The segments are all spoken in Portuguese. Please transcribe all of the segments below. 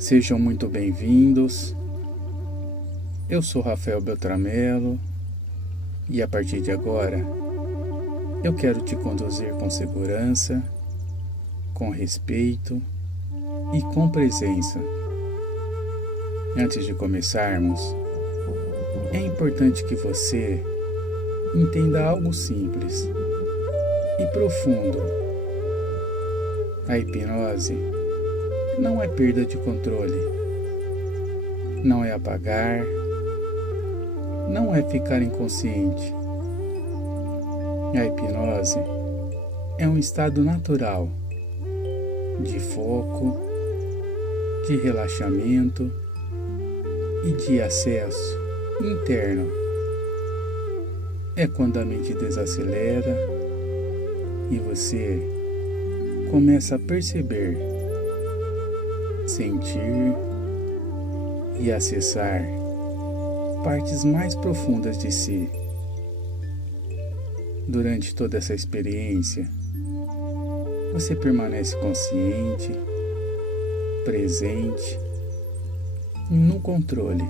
Sejam muito bem-vindos. Eu sou Rafael Beltramelo e a partir de agora eu quero te conduzir com segurança, com respeito e com presença. Antes de começarmos, é importante que você entenda algo simples e profundo. A hipnose não é perda de controle, não é apagar, não é ficar inconsciente. A hipnose é um estado natural de foco, de relaxamento e de acesso interno. É quando a mente desacelera e você começa a perceber, sentir e acessar partes mais profundas de si. Durante toda essa experiência, você permanece consciente, presente e no controle.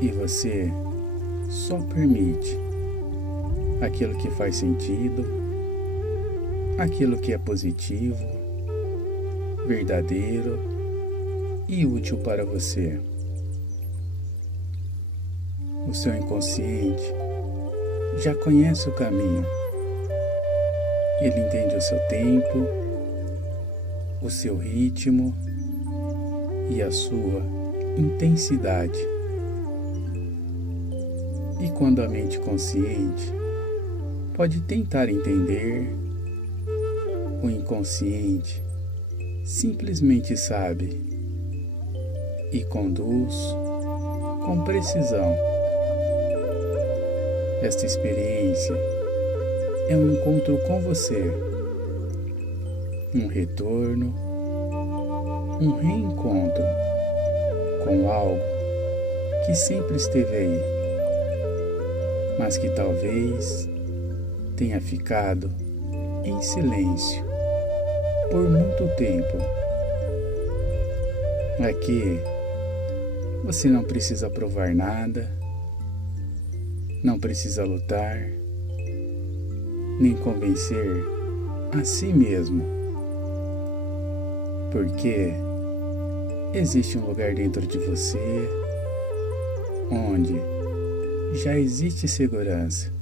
E você só permite aquilo que faz sentido, aquilo que é positivo, verdadeiro e útil para você. O seu inconsciente já conhece o caminho. Ele entende o seu tempo, o seu ritmo e a sua intensidade. E quando a mente consciente pode tentar entender, o inconsciente simplesmente sabe e conduz com precisão. Esta experiência é um encontro com você, um retorno, um reencontro com algo que sempre esteve aí, mas que talvez tenha ficado em silêncio por muito tempo. Aqui você não precisa provar nada, não precisa lutar, nem convencer a si mesmo, porque existe um lugar dentro de você onde já existe segurança,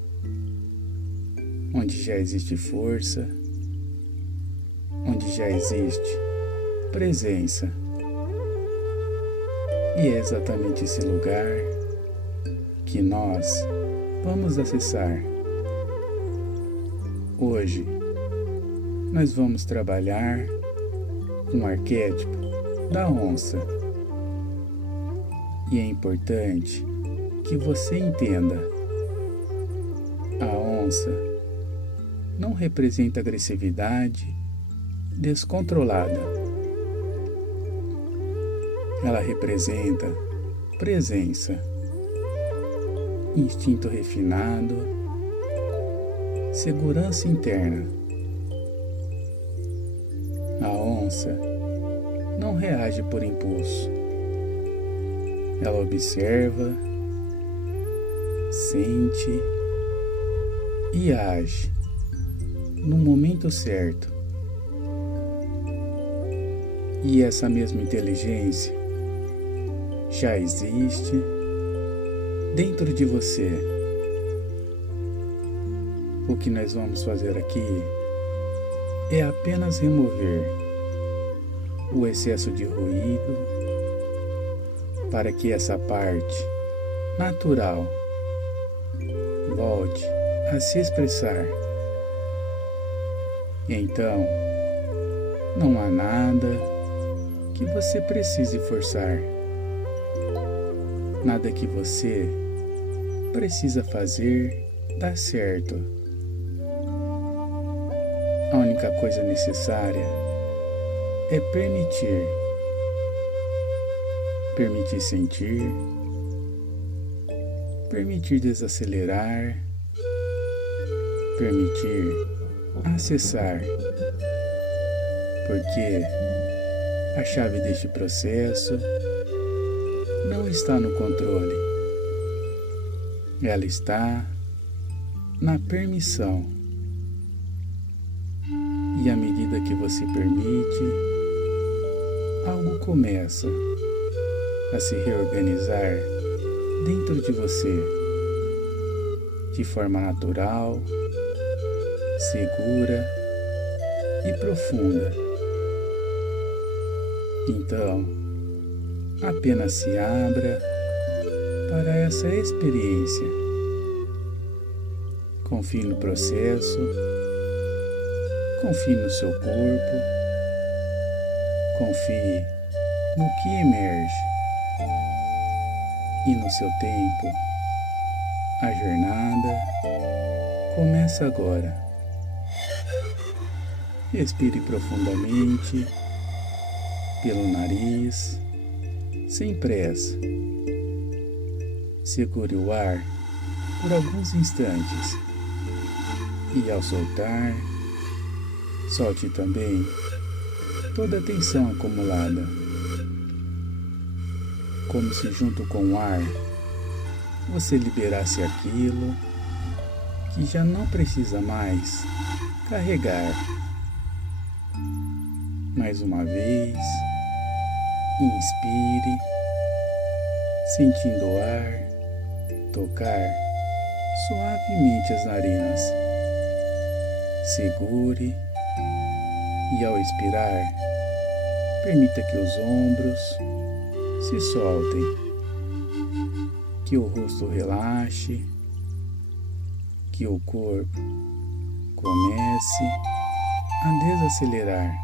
onde já existe força, onde já existe presença. E é exatamente esse lugar que nós vamos acessar. Hoje, nós vamos trabalhar com o arquétipo da onça. E é importante que você entenda: a onça não representa agressividade descontrolada. Ela representa presença, instinto refinado, segurança interna. A onça não reage por impulso. Ela observa, sente e age no momento certo. E essa mesma inteligência já existe dentro de você. O que nós vamos fazer aqui é apenas remover o excesso de ruído para que essa parte natural volte a se expressar. Então, não há nada que você precise forçar, nada que você precisa fazer dar certo. A única coisa necessária é permitir sentir, permitir desacelerar, permitir acessar, porque A chave deste processo não está no controle. Ela está na permissão. E à medida que você permite, algo começa a se reorganizar dentro de você, de forma natural, segura e profunda. Então, apenas se abra para essa experiência. Confie no processo, confie no seu corpo, confie no que emerge. E no seu tempo, a jornada começa agora. Respire profundamente pelo nariz, sem pressa. Segure o ar por alguns instantes e, ao soltar, solte também toda a tensão acumulada, como se junto com o ar você liberasse aquilo que já não precisa mais carregar. Mais uma vez, inspire, sentindo o ar tocar suavemente as narinas. Segure e, ao expirar, permita que os ombros se soltem, que o rosto relaxe, que o corpo comece a desacelerar.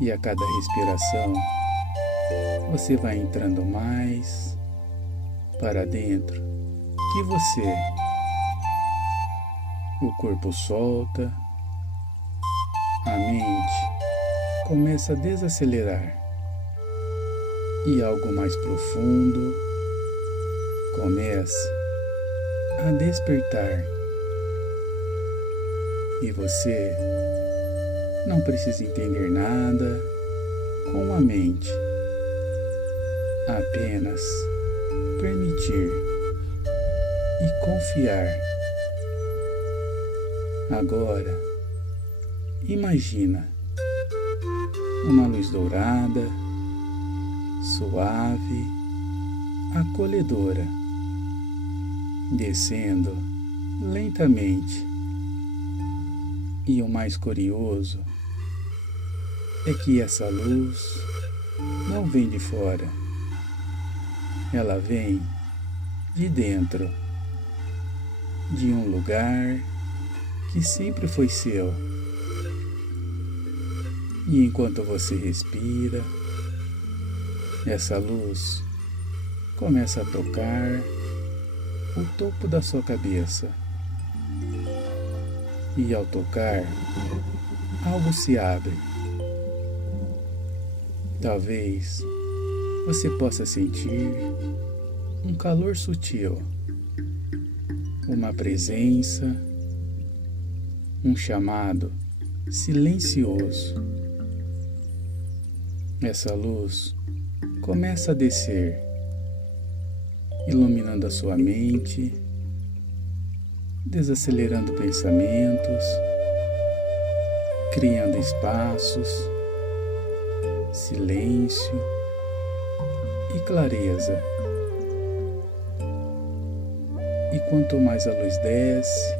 E a cada respiração, você vai entrando mais para dentro de você. O corpo solta, a mente começa a desacelerar e algo mais profundo começa a despertar. E você não precisa entender nada com a mente, apenas permitir e confiar. Agora, imagina uma luz dourada, suave, acolhedora, descendo lentamente. E o mais curioso é que essa luz não vem de fora, ela vem de dentro, de um lugar que sempre foi seu. E enquanto você respira, essa luz começa a tocar o topo da sua cabeça. E ao tocar, algo se abre. Talvez você possa sentir um calor sutil, uma presença, um chamado silencioso. Essa luz começa a descer, iluminando a sua mente, desacelerando pensamentos, criando espaços, silêncio e clareza. E quanto mais a luz desce,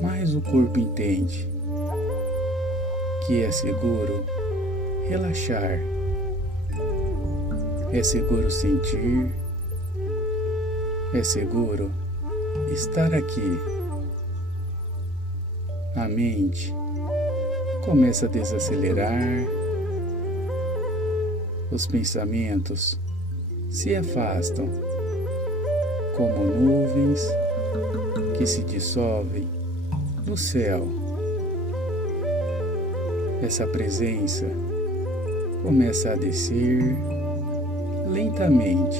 mais o corpo entende que é seguro relaxar, é seguro sentir, é seguro estar aqui. A mente começa a desacelerar, os pensamentos se afastam como nuvens que se dissolvem no céu. Essa presença começa a descer lentamente,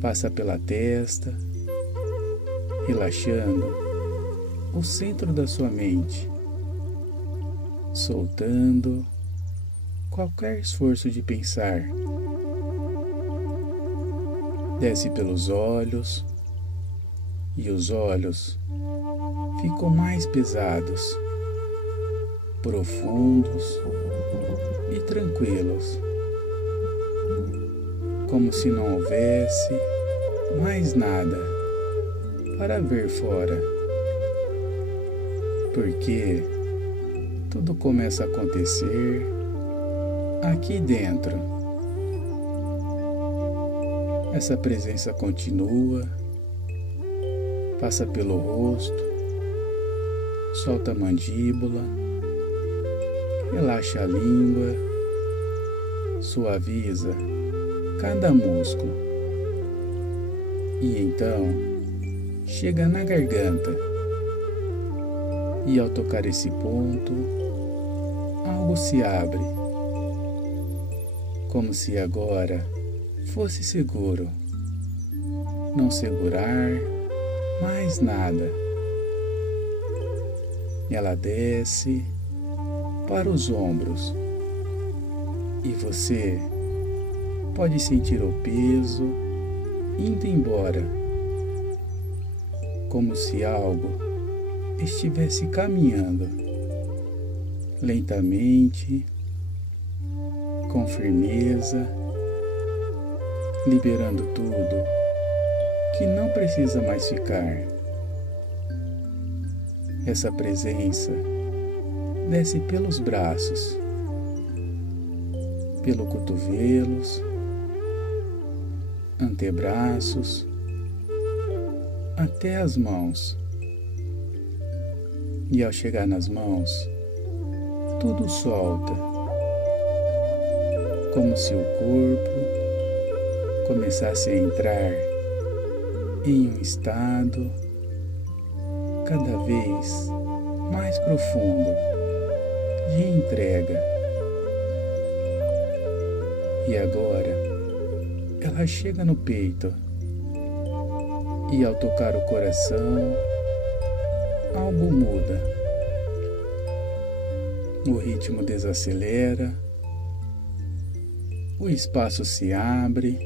passa pela testa, relaxando o centro da sua mente, soltando qualquer esforço de pensar. Desce pelos olhos e os olhos ficam mais pesados, profundos e tranquilos, como se não houvesse mais nada para ver fora, porque tudo começa a acontecer aqui dentro. Essa presença continua, passa pelo rosto, solta a mandíbula, relaxa a língua, suaviza cada músculo e então chega na garganta. E ao tocar esse ponto, algo se abre, como se agora fosse seguro, não segurar mais nada. Ela desce para os ombros e você pode sentir o peso indo embora, como se algo estivesse caminhando lentamente, com firmeza, liberando tudo que não precisa mais ficar. Essa presença desce pelos braços, pelos cotovelos, antebraços, até as mãos. E ao chegar nas mãos, tudo solta, como se o corpo começasse a entrar em um estado cada vez mais profundo de entrega. E agora ela chega no peito e ao tocar o coração, algo muda. O ritmo desacelera, o espaço se abre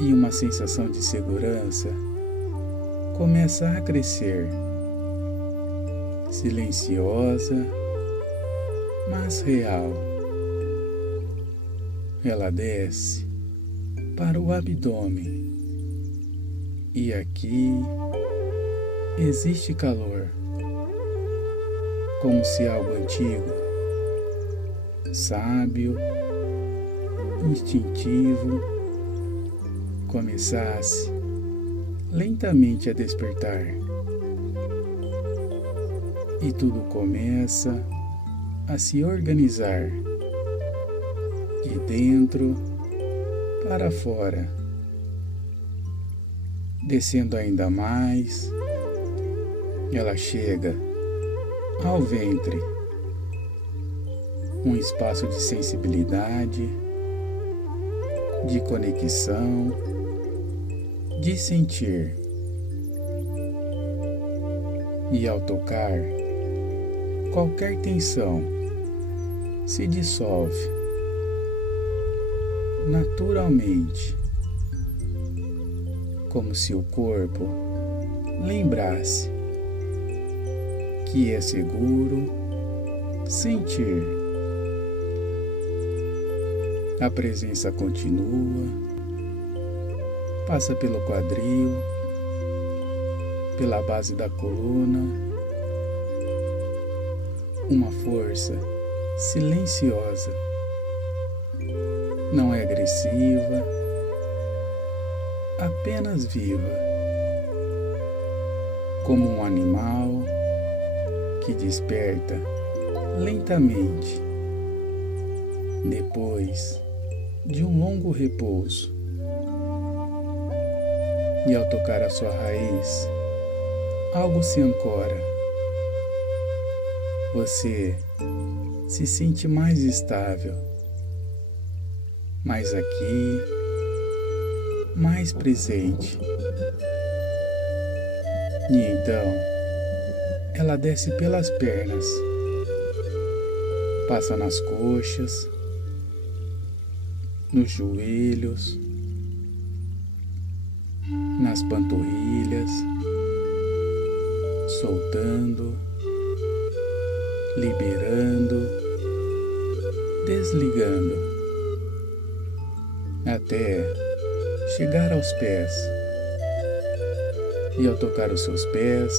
e uma sensação de segurança começa a crescer, silenciosa, mas real. Ela desce para o abdômen e aqui existe calor, como se algo antigo, sábio, instintivo, começasse lentamente a despertar. E tudo começa a se organizar, de dentro para fora, descendo ainda mais. Ela chega ao ventre, um espaço de sensibilidade, de conexão, de sentir. E ao tocar, qualquer tensão se dissolve naturalmente, como se o corpo lembrasse que é seguro sentir. A presença continua, passa pelo quadril, pela base da coluna, uma força silenciosa, não é agressiva, apenas viva, como um animal que desperta lentamente depois de um longo repouso. E ao tocar a sua raiz, algo se ancora. Você se sente mais estável, mais aqui, mais presente. E então, ela desce pelas pernas, Passa nas coxas, nos joelhos, nas panturrilhas, soltando, liberando, desligando, até chegar aos pés. E ao tocar os seus pés,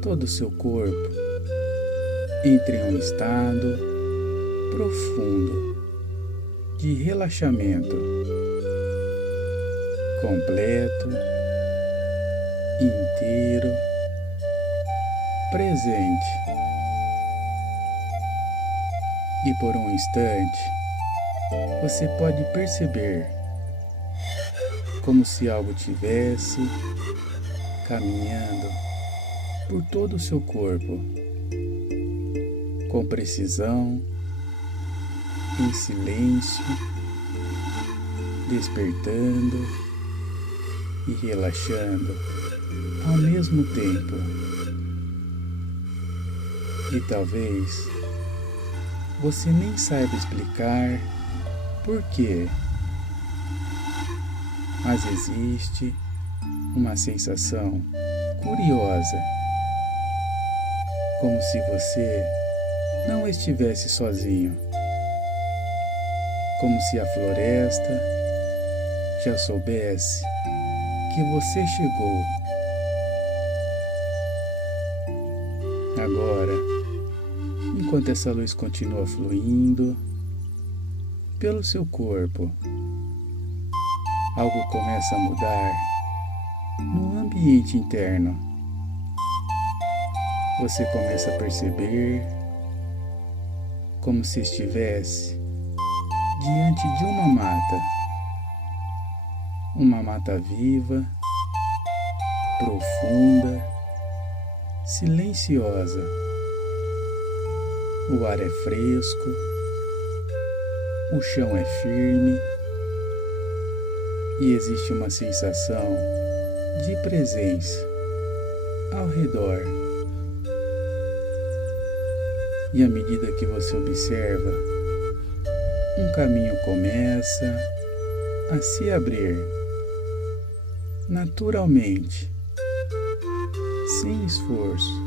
todo o seu corpo entra em um estado profundo de relaxamento completo, inteiro, presente. E por um instante, você pode perceber como se algo tivesse caminhando por todo o seu corpo, com precisão, em silêncio, despertando e relaxando ao mesmo tempo. E talvez você nem saiba explicar por quê, mas existe uma sensação curiosa, como se você não estivesse sozinho, como se a floresta já soubesse que você chegou. Agora, enquanto essa luz continua fluindo pelo seu corpo, algo começa a mudar no ambiente interno. Você começa a perceber como se estivesse diante de uma mata viva, profunda, silenciosa. O ar é fresco, o chão é firme e existe uma sensação de presença ao redor. E à medida que você observa, um caminho começa a se abrir naturalmente, sem esforço,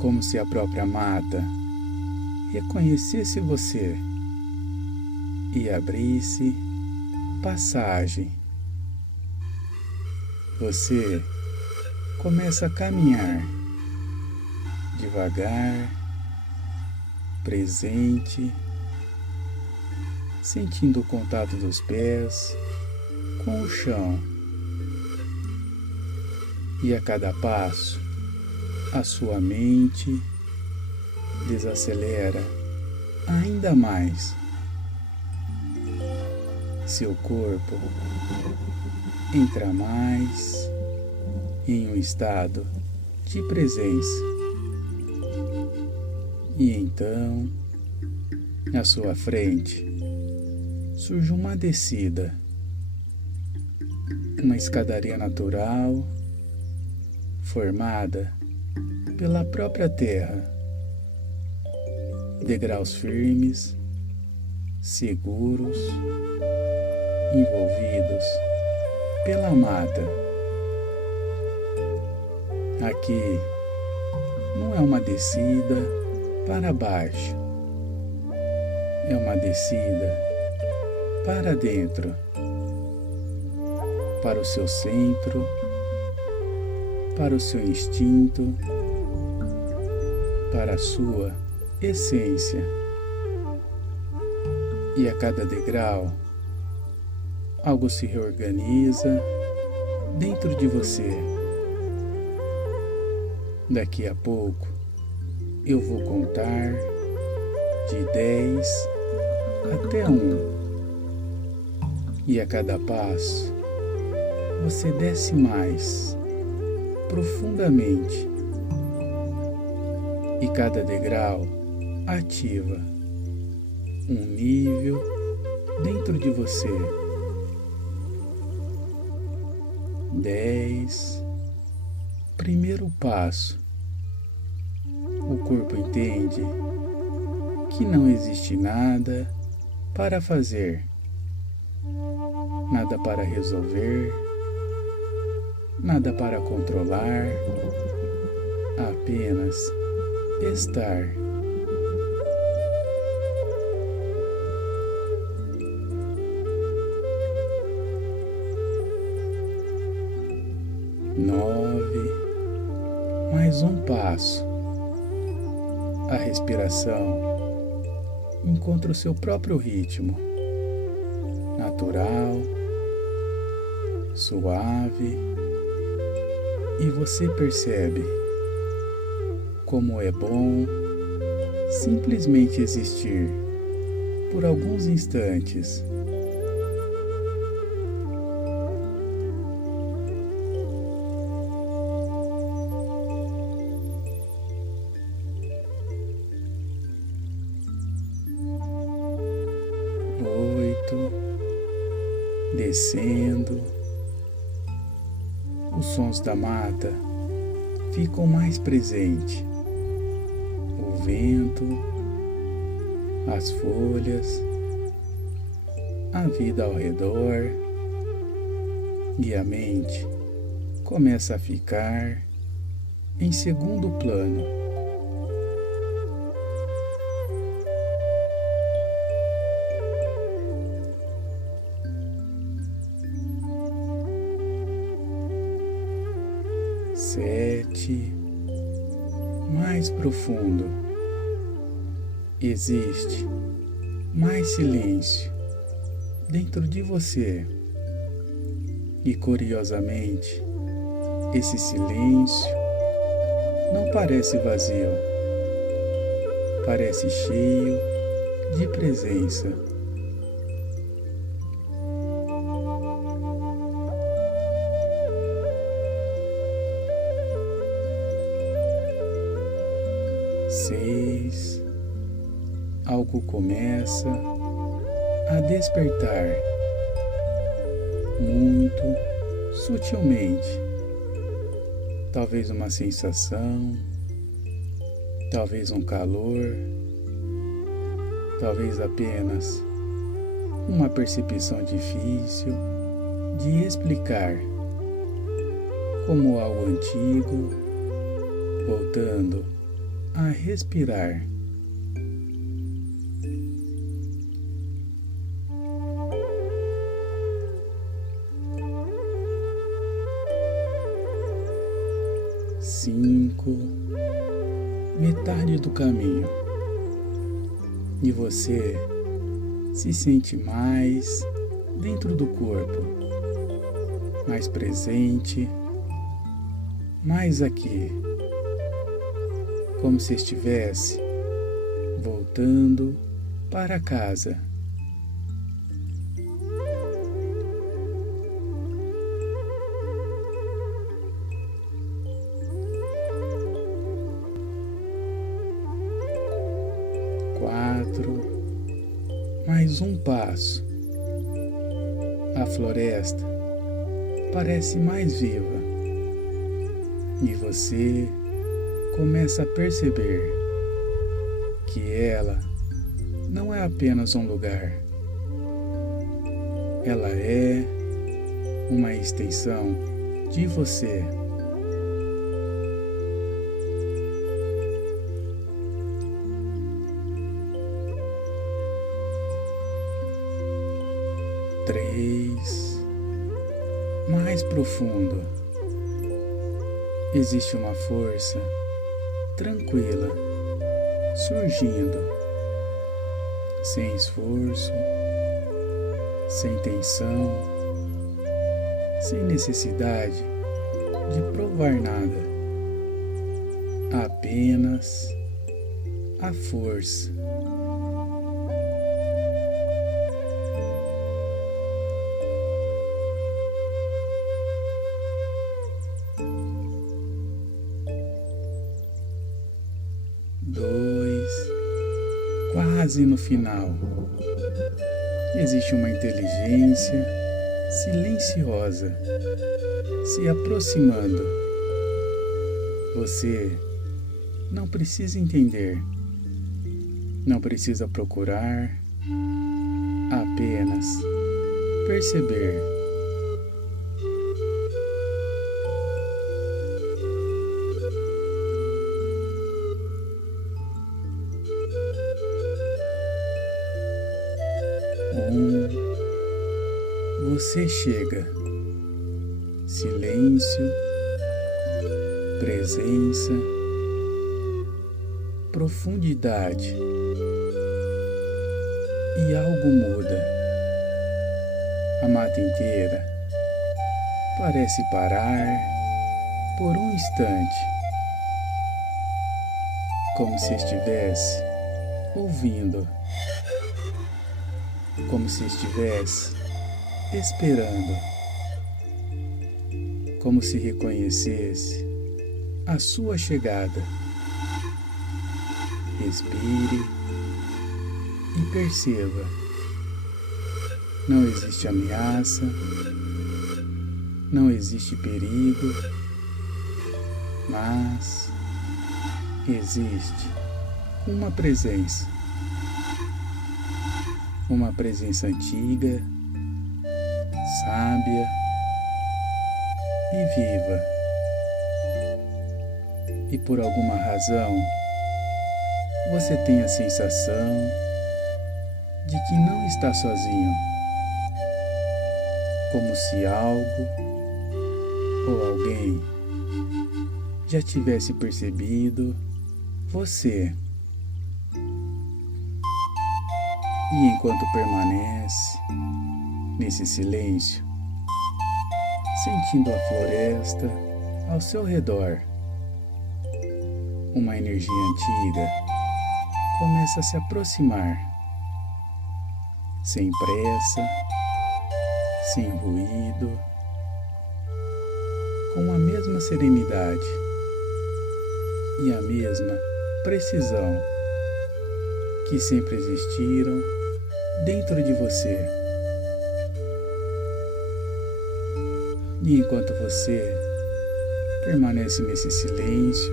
como se a própria mata reconhecesse você e abrisse passagem. Você começa a caminhar devagar, presente, sentindo o contato dos pés com o chão. E a cada passo, a sua mente desacelera ainda mais. Seu corpo entra mais em um estado de presença. E então, à sua frente, surge uma descida, uma escadaria natural formada pela própria terra, degraus firmes, seguros, envolvidos pela mata. Aqui não é uma descida para baixo, é uma descida para dentro, para o seu centro, para o seu instinto, para a sua essência. E a cada degrau, algo se reorganiza dentro de você. Daqui a pouco, eu vou contar de 10 até 1. E a cada passo, você desce mais profundamente. E cada degrau ativa um nível dentro de você. 10. Primeiro passo. O corpo entende que não existe nada para fazer, nada para resolver, nada para controlar, apenas estar. Nove, mais um passo. A respiração encontra o seu próprio ritmo, natural, suave, e você percebe como é bom simplesmente existir por alguns instantes. Descendo, os sons da mata ficam mais presentes. O vento, as folhas, a vida ao redor, e a mente começa a ficar em segundo plano. Sete, mais profundo. Existe mais silêncio dentro de você. E curiosamente, esse silêncio não parece vazio, parece cheio de presença. Seis, algo começa a despertar muito sutilmente. Talvez uma sensação, talvez um calor, talvez apenas uma percepção difícil de explicar, como algo antigo voltando a respirar. Cinco, metade do caminho, e você se sente mais dentro do corpo, mais presente, mais aqui, como se estivesse voltando para casa. Quatro, mais um passo. A floresta parece mais viva e você começa a perceber que ela não é apenas um lugar, ela é uma extensão de você. Três, mais profundo. Existe uma força tranquila, surgindo, sem esforço, sem tensão, sem necessidade de provar nada, apenas a força. Quase no final, existe uma inteligência silenciosa se aproximando. Você não precisa entender, não precisa procurar, apenas perceber. Você chega. Silêncio, presença, profundidade. E algo muda. A mata inteira parece parar por um instante, como se estivesse ouvindo, como se estivesse esperando, como se reconhecesse a sua chegada. Respire e perceba. Não existe ameaça, não existe perigo, mas existe uma presença antiga, sábia e viva. E por alguma razão, você tem a sensação de que não está sozinho, como se algo ou alguém já tivesse percebido você. E enquanto permanece nesse silêncio, sentindo a floresta ao seu redor, uma energia antiga começa a se aproximar, sem pressa, sem ruído, com a mesma serenidade e a mesma precisão que sempre existiram dentro de você. E enquanto você permanece nesse silêncio,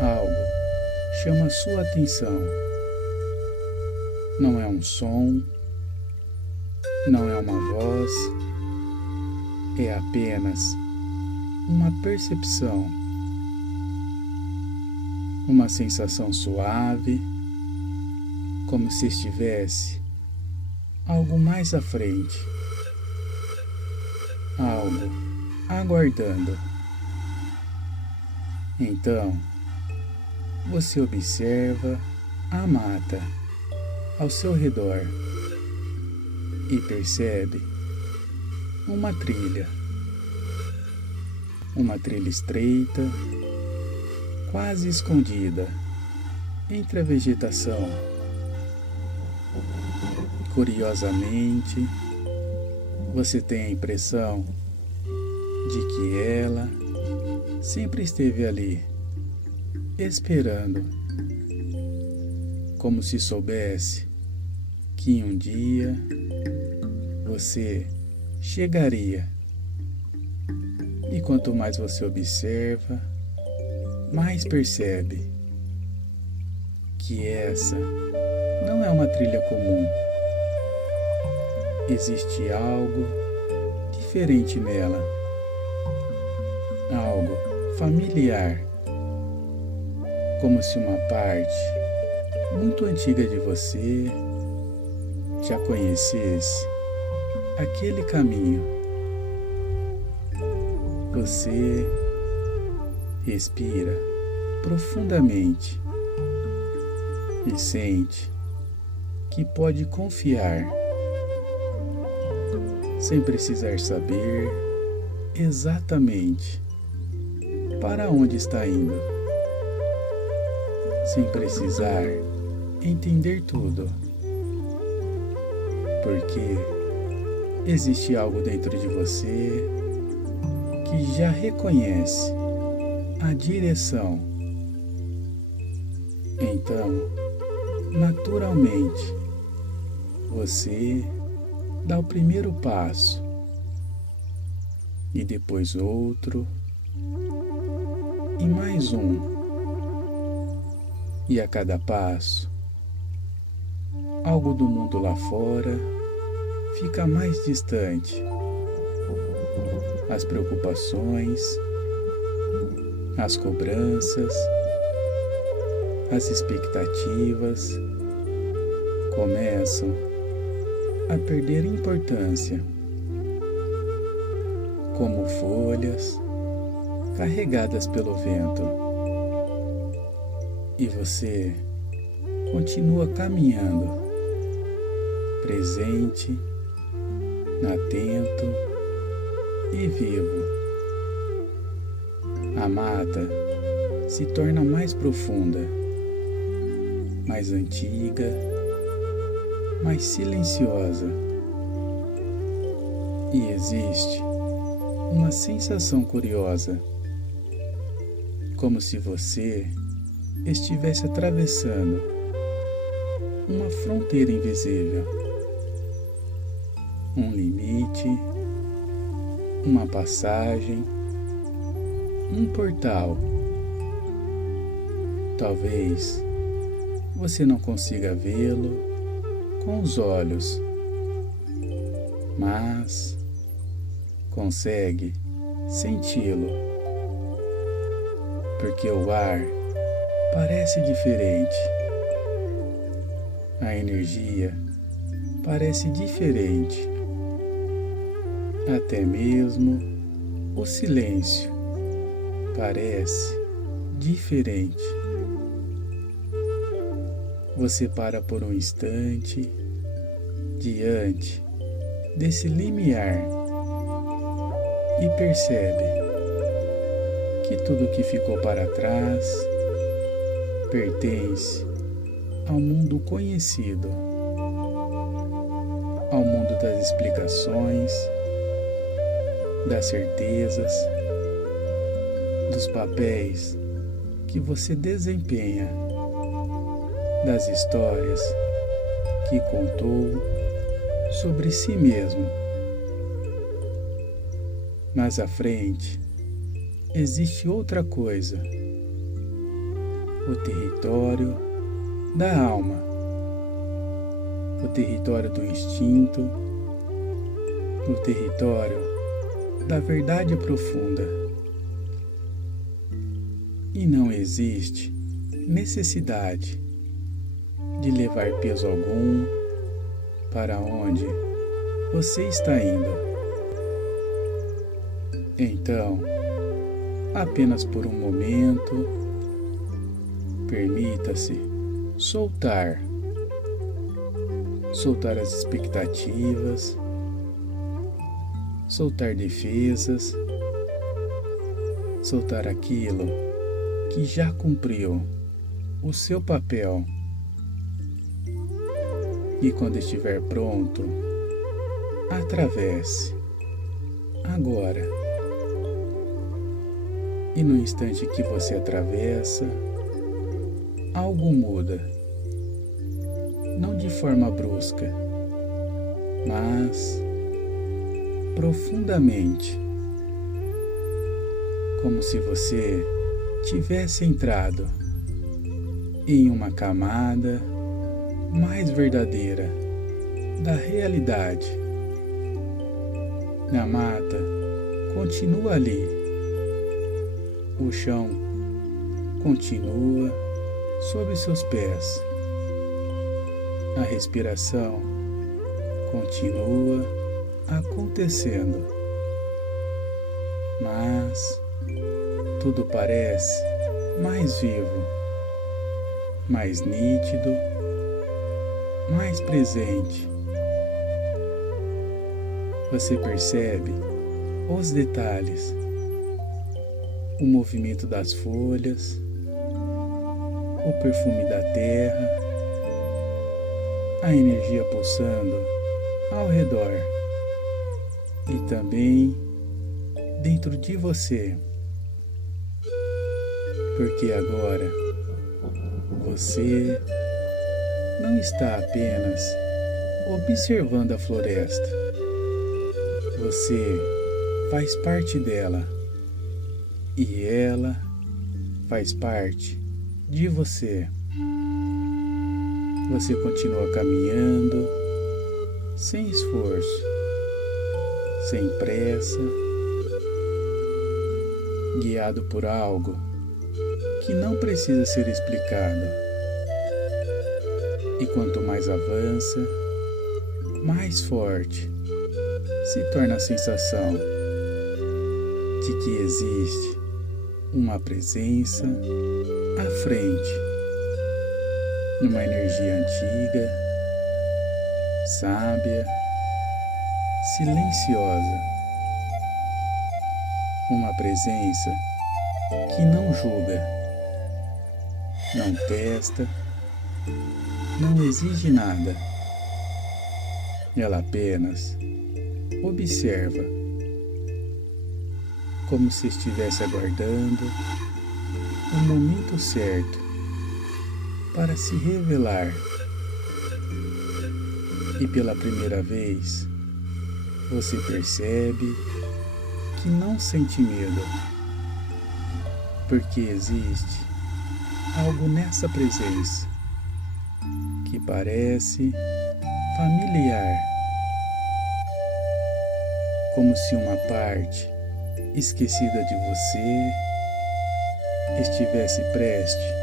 algo chama sua atenção. Não é um som, não é uma voz, é apenas uma percepção, uma sensação suave, como se estivesse algo mais à frente, algo aguardando. Então, você observa a mata ao seu redor e percebe uma trilha estreita, quase escondida entre a vegetação. Curiosamente, você tem a impressão de que ela sempre esteve ali, esperando, como se soubesse que um dia você chegaria. E quanto mais você observa, mais percebe que essa não é uma trilha comum. Existe algo diferente nela, algo familiar, como se uma parte muito antiga de você já conhecesse aquele caminho. Você respira profundamente e sente que pode confiar, sem precisar saber exatamente para onde está indo, sem precisar entender tudo, porque existe algo dentro de você que já reconhece a direção. Então, naturalmente, você dá o primeiro passo e depois outro e mais um, E a cada passo, algo do mundo lá fora fica mais distante. As preocupações, as cobranças, as expectativas começam a perder importância, como folhas carregadas pelo vento. E você continua caminhando, presente, atento e vivo. A mata se torna mais profunda, mais antiga, mais silenciosa. E existe uma sensação curiosa, como se você estivesse atravessando uma fronteira invisível, um limite, uma passagem, um portal. Talvez você não consiga vê-lo com os olhos, mas consegue senti-lo, porque o ar parece diferente, a energia parece diferente, até mesmo o silêncio parece diferente. Você para por um instante diante desse limiar e percebe que tudo que ficou para trás pertence ao mundo conhecido, ao mundo das explicações, das certezas, dos papéis que você desempenha, das histórias que contou sobre si mesmo. Mas à frente existe outra coisa, o território da alma, o território do instinto, o território da verdade profunda. E não existe necessidade de levar peso algum para onde você está indo. Então, apenas por um momento, permita-se soltar as expectativas, soltar defesas, soltar aquilo que já cumpriu o seu papel. E quando estiver pronto, atravesse agora. E no instante que você atravessa, algo muda. Não de forma brusca, mas profundamente. Como se você tivesse entrado em uma camada mais verdadeira da realidade. A mata continua ali. O chão continua sob seus pés. A respiração continua acontecendo. Mas tudo parece mais vivo, mais nítido, mais presente. Você percebe os detalhes, o movimento das folhas, o perfume da terra, a energia pulsando ao redor e também dentro de você, porque agora você não está apenas observando a floresta, você faz parte dela e ela faz parte de você. Você continua caminhando, sem esforço, sem pressa, guiado por algo que não precisa ser explicado. E quanto mais avança, mais forte se torna a sensação de que existe uma presença à frente, numa energia antiga, sábia, silenciosa, uma presença que não julga, não testa, não exige nada. Ela apenas observa, como se estivesse aguardando o momento certo para se revelar. E pela primeira vez, você percebe que não sente medo, porque existe algo nessa presença que parece familiar, como se uma parte esquecida de você estivesse prestes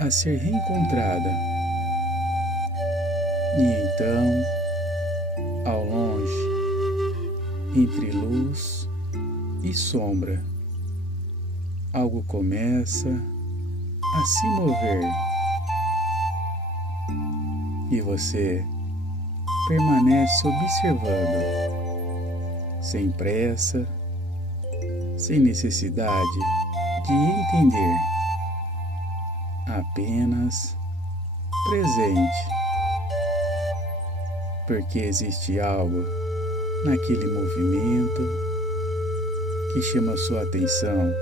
a ser reencontrada. E então, ao longe, entre luz e sombra, algo começa a se mover e você permanece observando, sem pressa, sem necessidade de entender, apenas presente, porque existe algo naquele movimento que chama sua atenção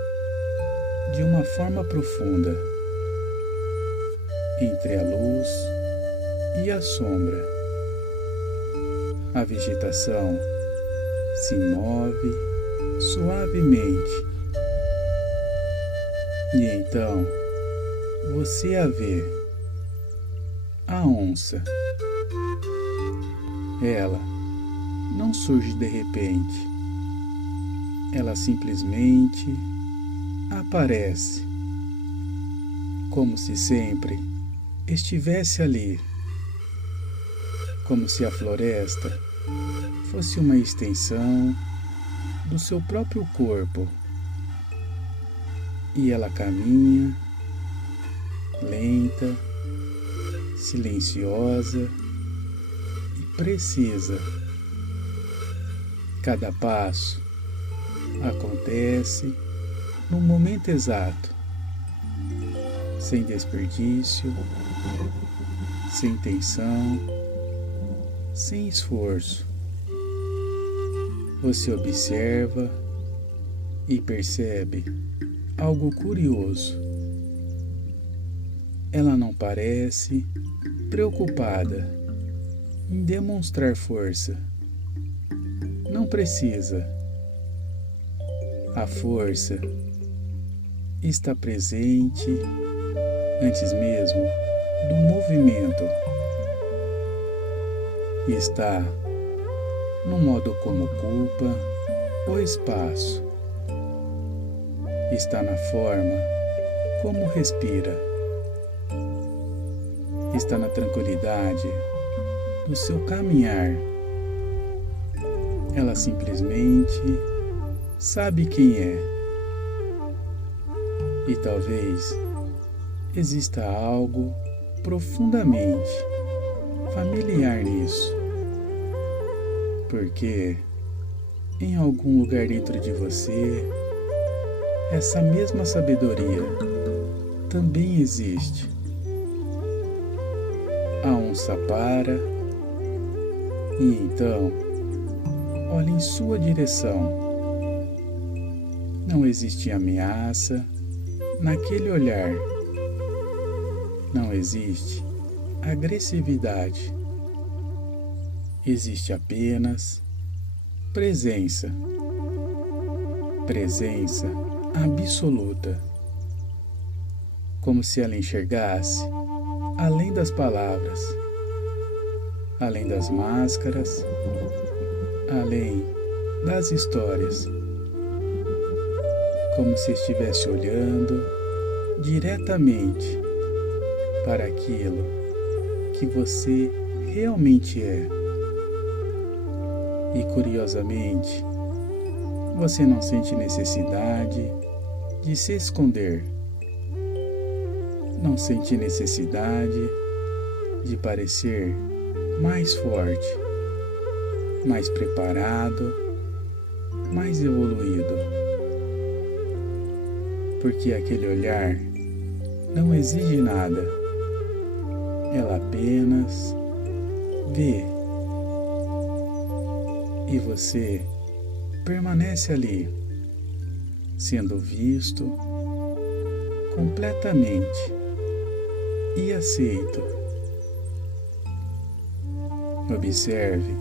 de uma forma profunda, entre a luz e a sombra. A vegetação se move suavemente e então você a vê, a onça. Ela não surge de repente, ela simplesmente aparece, como se sempre estivesse ali, como se a floresta fosse uma extensão do seu próprio corpo. E ela caminha, lenta, silenciosa e precisa. Cada passo acontece no momento exato, sem desperdício, sem tensão, sem esforço. Você observa e percebe algo curioso. Ela não parece preocupada em demonstrar força. Não precisa. A força está presente antes mesmo do movimento. Está no modo como ocupa o espaço. Está na forma como respira. Está na tranquilidade do seu caminhar. Ela simplesmente sabe quem é. E talvez exista algo profundamente familiar nisso. Porque em algum lugar dentro de você, essa mesma sabedoria também existe. A onça para e então olha em sua direção. Não existe ameaça naquele olhar. Não existe agressividade. Existe apenas presença. Presença absoluta. como se ela enxergasse além das palavras, além das máscaras, além das histórias, como se estivesse olhando diretamente para aquilo que você realmente é. E curiosamente, você não sente necessidade de se esconder, não sente necessidade de parecer mais forte, mais preparado, mais evoluído, porque aquele olhar não exige nada, ela apenas vê e você permanece ali, sendo visto completamente e aceito. Observe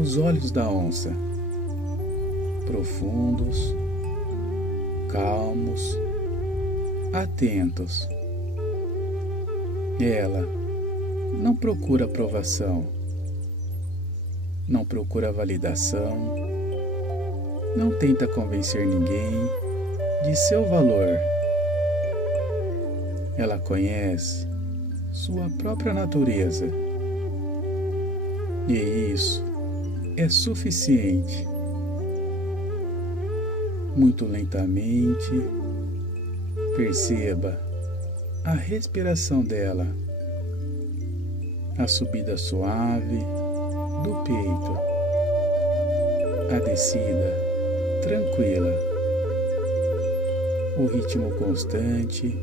os olhos da onça, profundos, calmos, atentos. Ela não procura aprovação, não procura validação, não tenta convencer ninguém de seu valor. Ela conhece sua própria natureza e isso é suficiente. Muito lentamente, perceba a respiração dela, a subida suave do peito, a descida tranquila, o ritmo constante,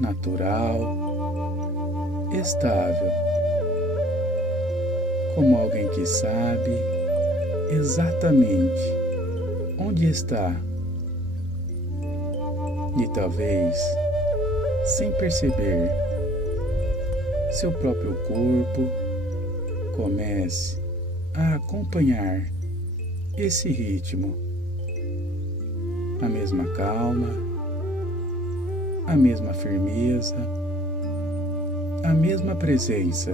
natural, estável, como alguém que sabe exatamente onde está e talvez, sem perceber, seu próprio corpo comece a acompanhar esse ritmo, a mesma calma, a mesma firmeza, a mesma presença.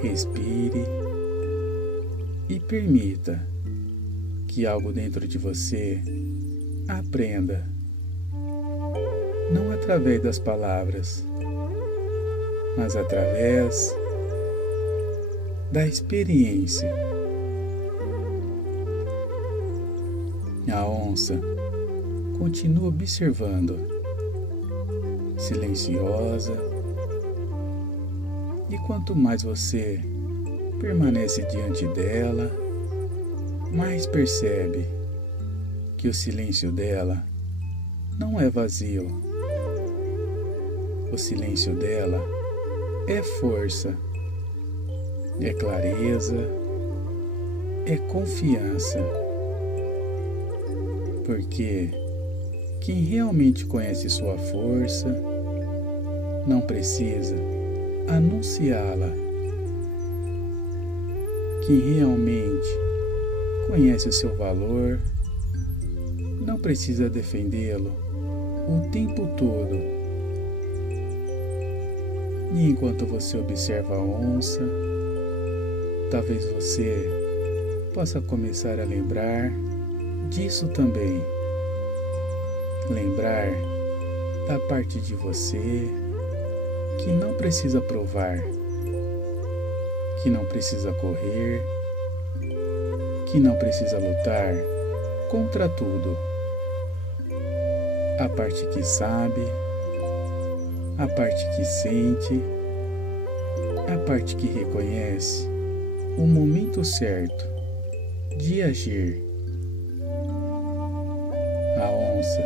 Respire e permita que algo dentro de você aprenda, não através das palavras, mas através da experiência. A onça continua observando, silenciosa, e quanto mais você permanece diante dela, mais percebe que o silêncio dela não é vazio. O silêncio dela é força, é clareza, é confiança. Porque quem realmente conhece sua força não precisa anunciá-la. Quem realmente conhece o seu valor não precisa defendê-lo o tempo todo. E enquanto você observa a onça, talvez você possa começar a lembrar disso também. Lembrar da parte de você que não precisa provar, que não precisa correr, que não precisa lutar contra tudo. A parte que sabe, a parte que sente, a parte que reconhece o momento certo de agir. A onça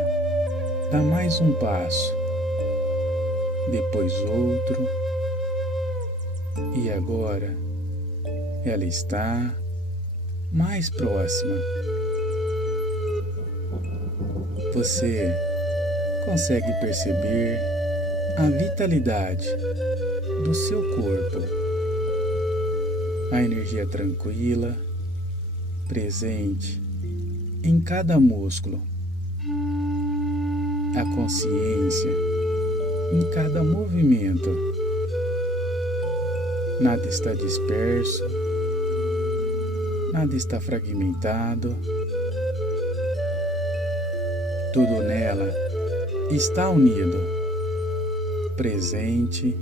dá mais um passo, depois outro, e agora ela está mais próxima. Você consegue perceber a vitalidade do seu corpo, a energia tranquila, presente em cada músculo. a consciência em cada movimento. Nada está disperso, nada está fragmentado. Tudo nela está unido, presente,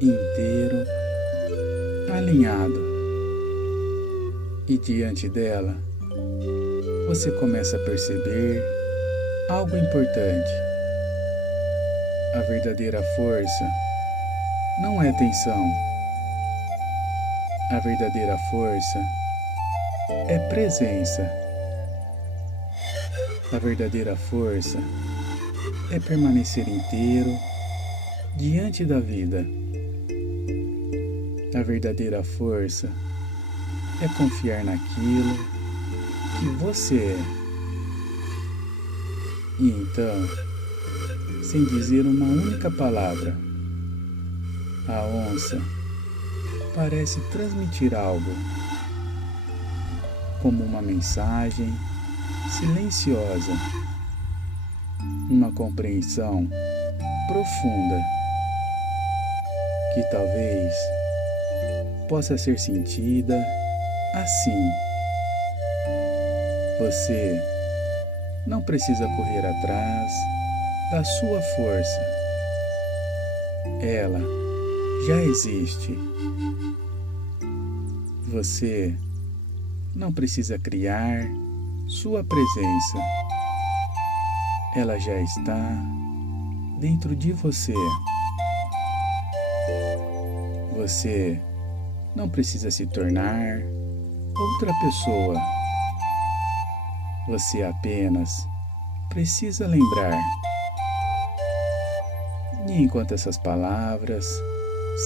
inteiro, alinhado. E diante dela, você começa a perceber algo importante. A verdadeira força não é tensão. A verdadeira força é presença. A verdadeira força é permanecer inteiro diante da vida. A verdadeira força é confiar naquilo que você é. E então, sem dizer uma única palavra, a onça parece transmitir algo, como uma mensagem silenciosa, uma compreensão profunda, que talvez possa ser sentida assim. Você não precisa correr atrás da sua força. Ela já existe. Você não precisa criar sua presença. Ela já está dentro de você. Você não precisa se tornar outra pessoa. Você apenas precisa lembrar. E enquanto essas palavras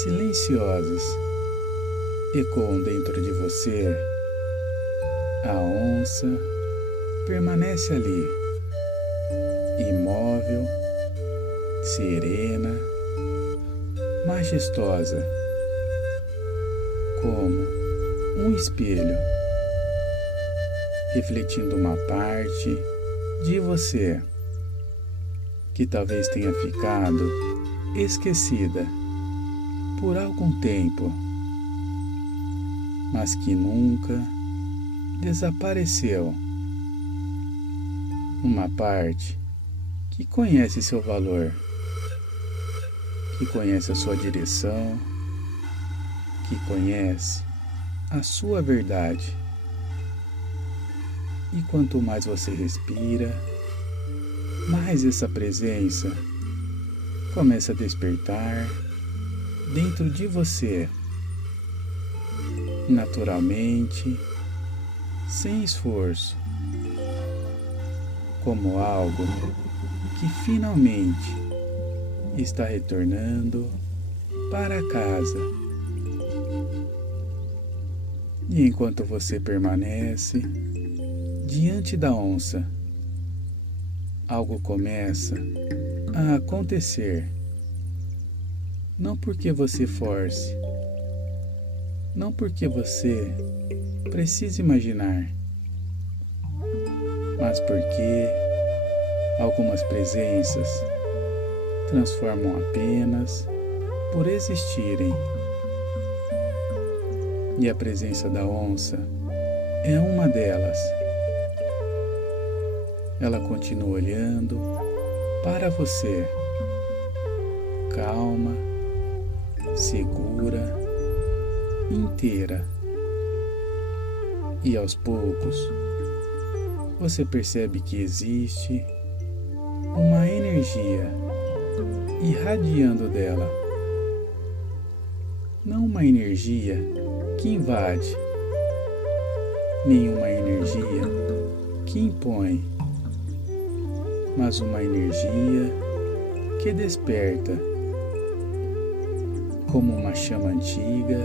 silenciosas ecoam dentro de você, a onça permanece ali, imóvel, serena, majestosa, como um espelho, refletindo uma parte de você que talvez tenha ficado esquecida por algum tempo, mas que nunca desapareceu. Uma parte que conhece seu valor, que conhece a sua direção, que conhece a sua verdade. E quanto mais você respira, mais essa presença começa a despertar dentro de você, naturalmente, sem esforço, como algo que finalmente está retornando para casa. E enquanto você permanece diante da onça, algo começa a acontecer. Não porque você force, não porque você precise imaginar, mas porque algumas presenças transformam apenas por existirem. E a presença da onça é uma delas. Ela continua olhando para você, calma, segura, inteira. E aos poucos, você percebe que existe uma energia irradiando dela. Não uma energia que invade, nem uma energia que impõe, mas uma energia que desperta, como uma chama antiga,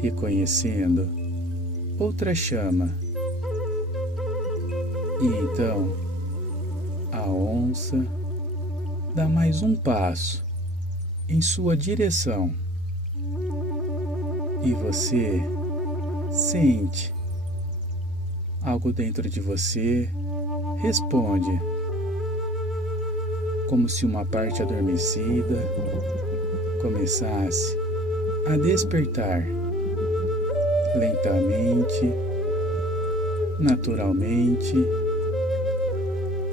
reconhecendo outra chama. E então, a onça dá mais um passo em sua direção. E você sente algo dentro de você, responde: como se uma parte adormecida começasse a despertar lentamente, naturalmente,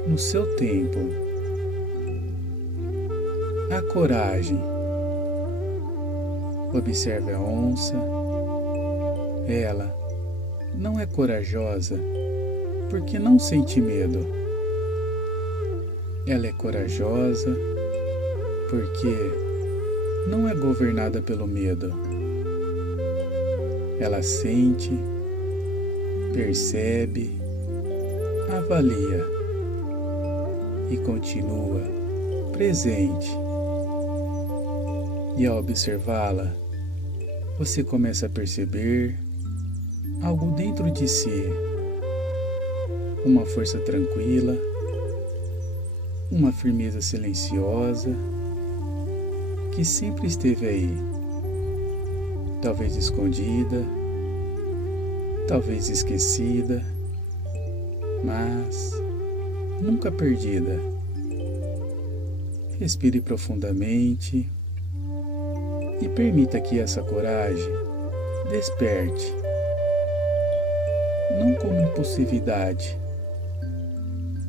no seu tempo. A coragem. Observe a onça. Ela não é corajosa porque não sente medo. Ela é corajosa porque não é governada pelo medo. Ela sente, percebe, avalia e continua presente. E ao observá-la, você começa a perceber algo dentro de si, uma força tranquila, uma firmeza silenciosa que sempre esteve aí, talvez escondida, talvez esquecida, mas nunca perdida. Respire profundamente e permita que essa coragem desperte, não como impulsividade,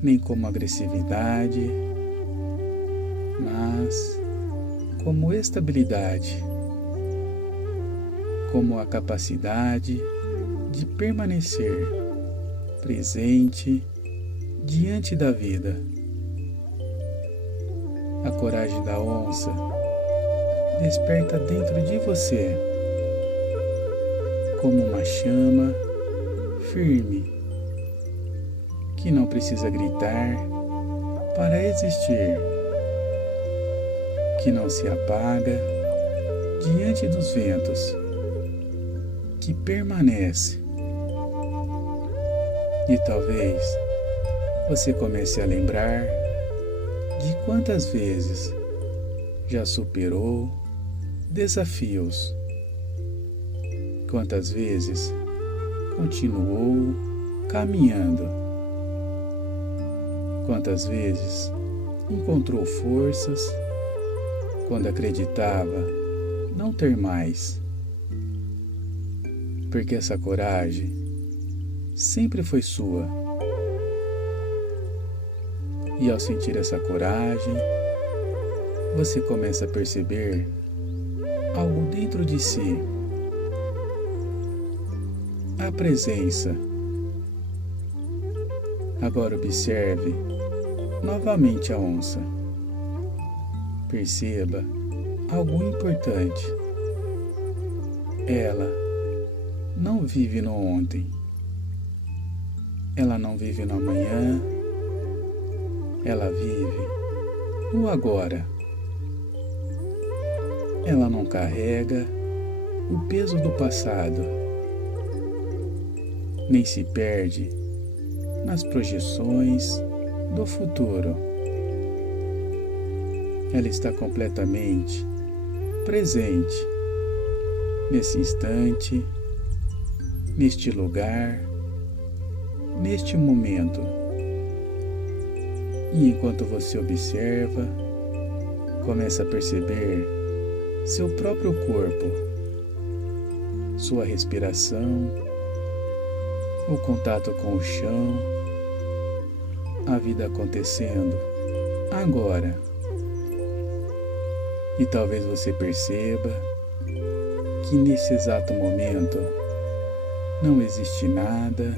nem como agressividade, mas como estabilidade, como a capacidade de permanecer presente diante da vida. A coragem da onça desperta dentro de você como uma chama firme que não precisa gritar para existir, que não se apaga diante dos ventos, que permanece. E talvez você comece a lembrar de quantas vezes já superou desafios, quantas vezes continuou caminhando, quantas vezes encontrou forças quando acreditava não ter mais, porque essa coragem sempre foi sua. E ao sentir essa coragem, você começa a perceber algo dentro de si. A presença. Agora observe novamente a onça. Perceba algo importante. Ela não vive no ontem. Ela não vive no amanhã. Ela vive no agora. Ela não carrega o peso do passado, nem se perde nas projeções do futuro. Ela está completamente presente nesse instante, neste lugar, neste momento. E enquanto você observa, começa a perceber seu próprio corpo, sua respiração, o contato com o chão, a vida acontecendo agora. E talvez você perceba que nesse exato momento não existe nada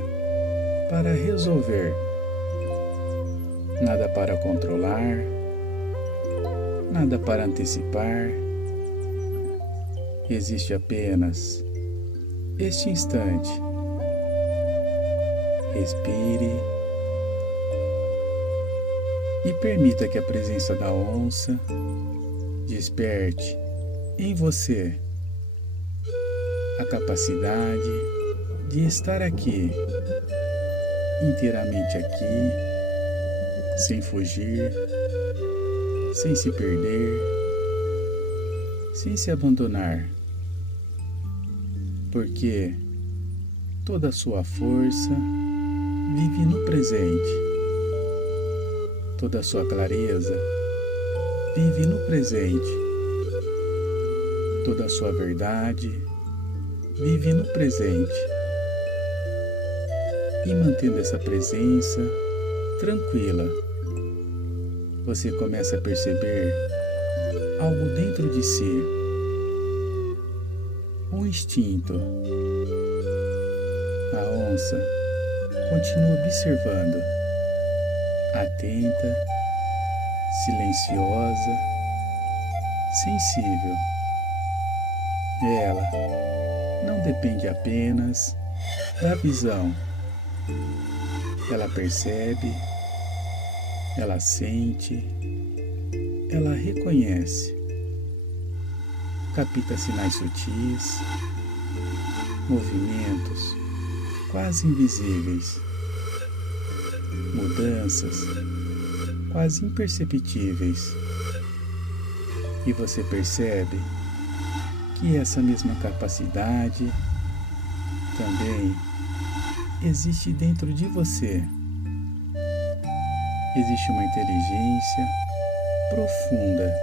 para resolver, nada para controlar, nada para antecipar. Existe apenas este instante. Respire e permita que a presença da onça desperte em você a capacidade de estar aqui, inteiramente aqui, sem fugir, sem se perder, sem se abandonar, porque toda a sua força vive no presente, toda a sua clareza vive no presente. Toda a sua verdade vive no presente. E mantendo essa presença tranquila, você começa a perceber algo dentro de si. Um instinto. A onça continua observando, atenta, silenciosa, sensível. Ela não depende apenas da visão. Ela percebe, ela sente, ela reconhece, capta sinais sutis, movimentos quase invisíveis, mudanças quase imperceptíveis. E você percebe que essa mesma capacidade também existe dentro de você. Existe uma inteligência profunda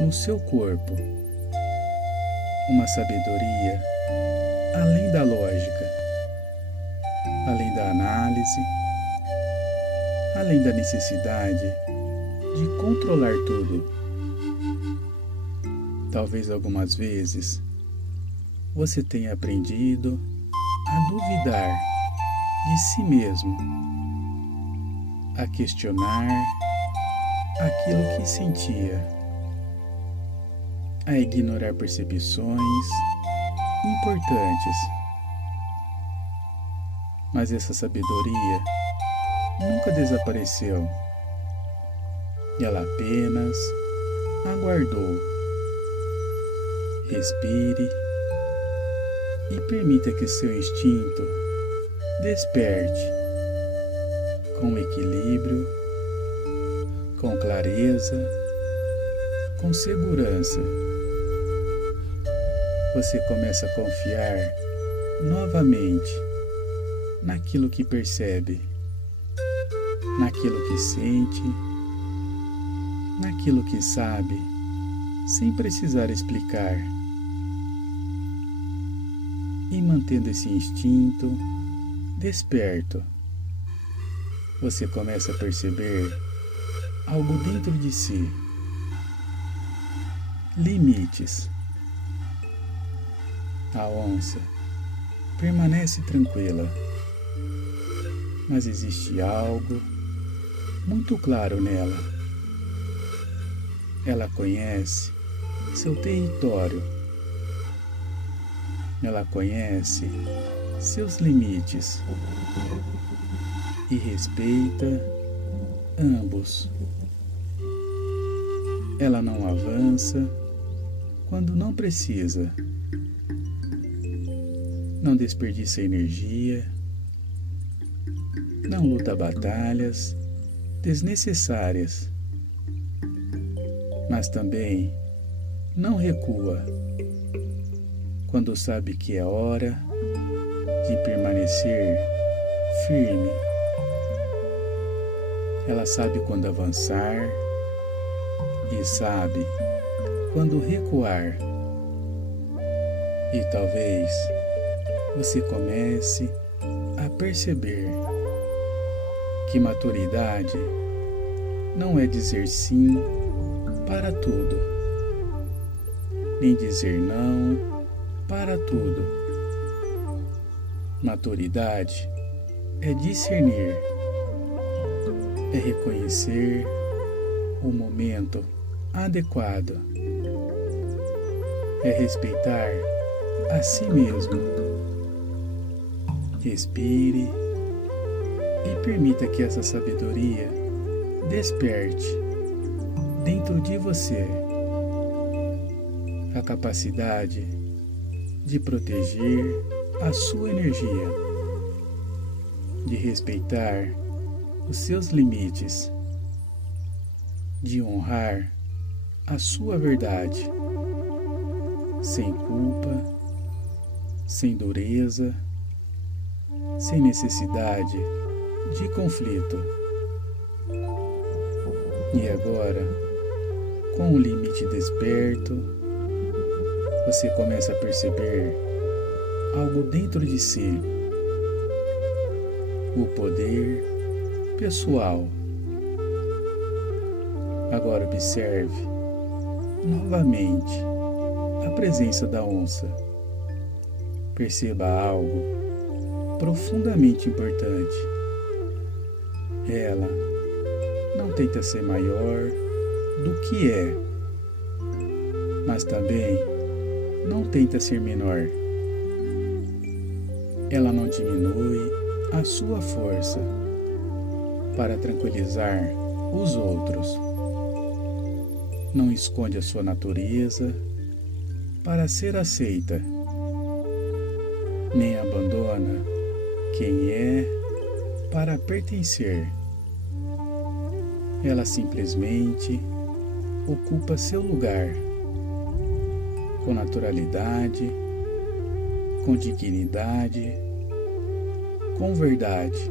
no seu corpo, uma sabedoria além da lógica, além da análise, além da necessidade de controlar tudo. Talvez algumas vezes você tenha aprendido a duvidar de si mesmo, a questionar aquilo que sentia, a ignorar percepções importantes. Mas essa sabedoria nunca desapareceu. Ela apenas aguardou. Respire e permita que seu instinto desperte com equilíbrio, com clareza, com segurança. Você começa a confiar novamente naquilo que percebe, naquilo que sente, naquilo que sabe, sem precisar explicar. E mantendo esse instinto desperto, você começa a perceber algo dentro de si. Limites. A onça permanece tranquila, mas existe algo muito claro nela. Ela conhece seu território. Ela conhece seus limites e respeita ambos. Ela não avança quando não precisa. Não desperdiça energia. Não luta batalhas desnecessárias. Mas também não recua quando sabe que é hora de permanecer firme. Ela sabe quando avançar e sabe quando recuar. E talvez você comece a perceber que maturidade não é dizer sim para tudo, nem dizer não para tudo. Maturidade é discernir, é reconhecer o momento adequado, é respeitar a si mesmo. Respire e permita que essa sabedoria desperte dentro de você a capacidade de proteger a sua energia, de respeitar os seus limites, de honrar a sua verdade, sem culpa, sem dureza, sem necessidade de conflito. E agora, Com o limite desperto, você começa a perceber algo dentro de si, o poder pessoal. Agora observe novamente a presença da onça. Perceba algo profundamente importante. Ela não tenta ser maior do que é, mas também não tenta ser menor. Ela não diminui a sua força para tranquilizar os outros. Não esconde a sua natureza para ser aceita, nem abandona quem é para pertencer. Ela simplesmente ocupa seu lugar com naturalidade, com dignidade, com verdade.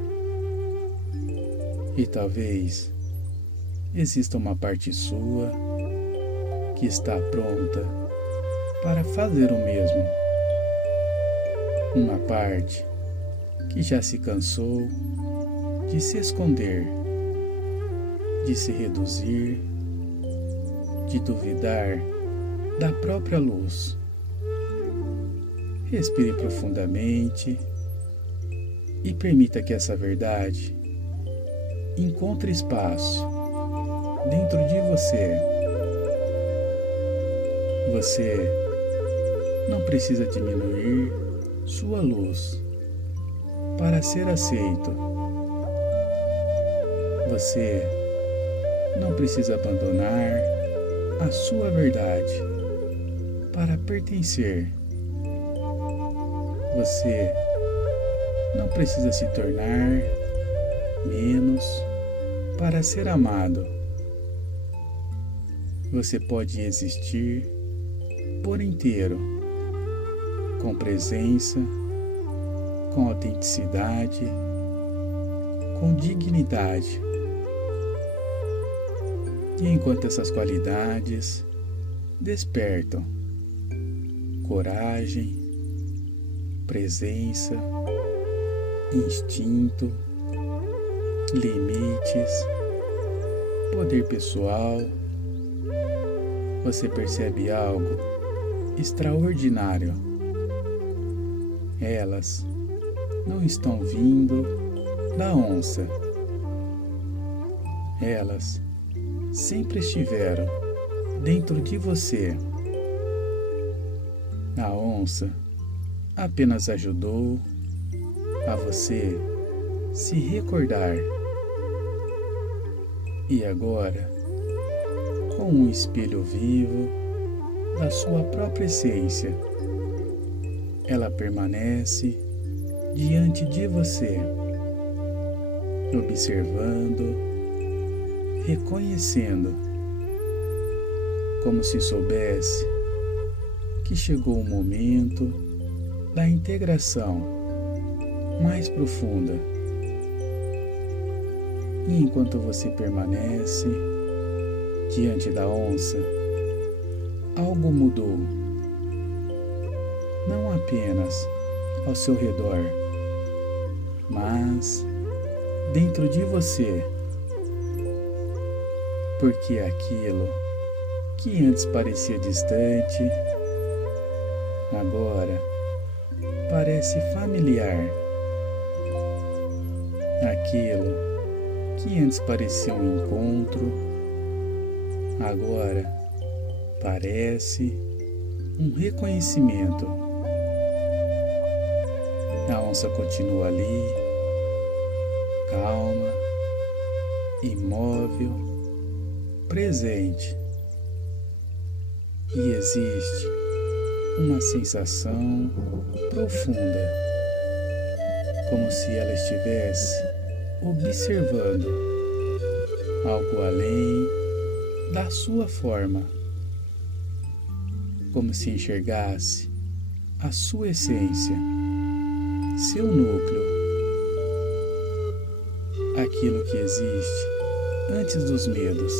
E talvez exista uma parte sua que está pronta para fazer o mesmo. Uma parte que já se cansou de se esconder, de se reduzir, de duvidar da própria luz. Respire profundamente e permita que essa verdade encontre espaço dentro de você. Você não precisa diminuir sua luz para ser aceito. Você não precisa abandonar a sua verdade para pertencer. Você não precisa se tornar menos para ser amado. Você pode existir por inteiro, com presença, com autenticidade, com dignidade. E enquanto essas qualidades despertam coragem, presença, instinto, limites, poder pessoal, você percebe algo extraordinário. Elas não estão vindo da onça. Elas sempre estiveram dentro de você. A onça apenas ajudou a você se recordar. E agora, com um espelho vivo da sua própria essência, ela permanece diante de você, observando, reconhecendo, como se soubesse que chegou o momento da integração mais profunda. E enquanto você permanece diante da onça, algo mudou, não apenas ao seu redor, mas dentro de você, porque aquilo que antes parecia distante, agora parece familiar. Aquilo que antes parecia um encontro, agora parece um reconhecimento. A onça continua ali, calma, imóvel, presente. E existe uma sensação profunda, como se ela estivesse observando algo além da sua forma, como se enxergasse a sua essência, seu núcleo, aquilo que existe antes dos medos,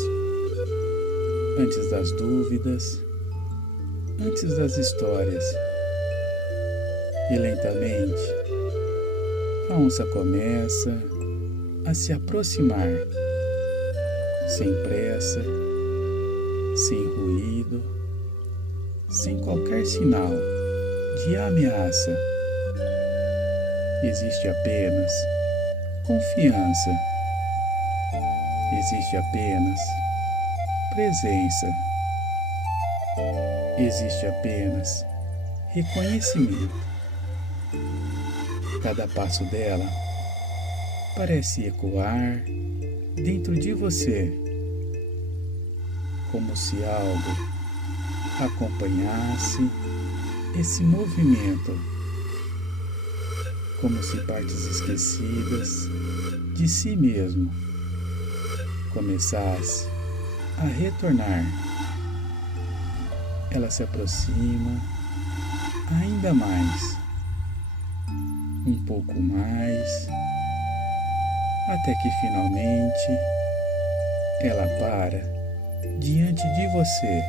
antes das dúvidas, antes das histórias. E lentamente, a onça começa a se aproximar, sem pressa, sem ruído, sem qualquer sinal de ameaça. Existe apenas confiança. Existe apenas presença. Existe apenas reconhecimento. Cada passo dela parece ecoar dentro de você, como se algo acompanhasse esse movimento, como se partes esquecidas de si mesmo começasse a retornar. Ela se aproxima ainda mais, um pouco mais, até que finalmente ela para diante de você,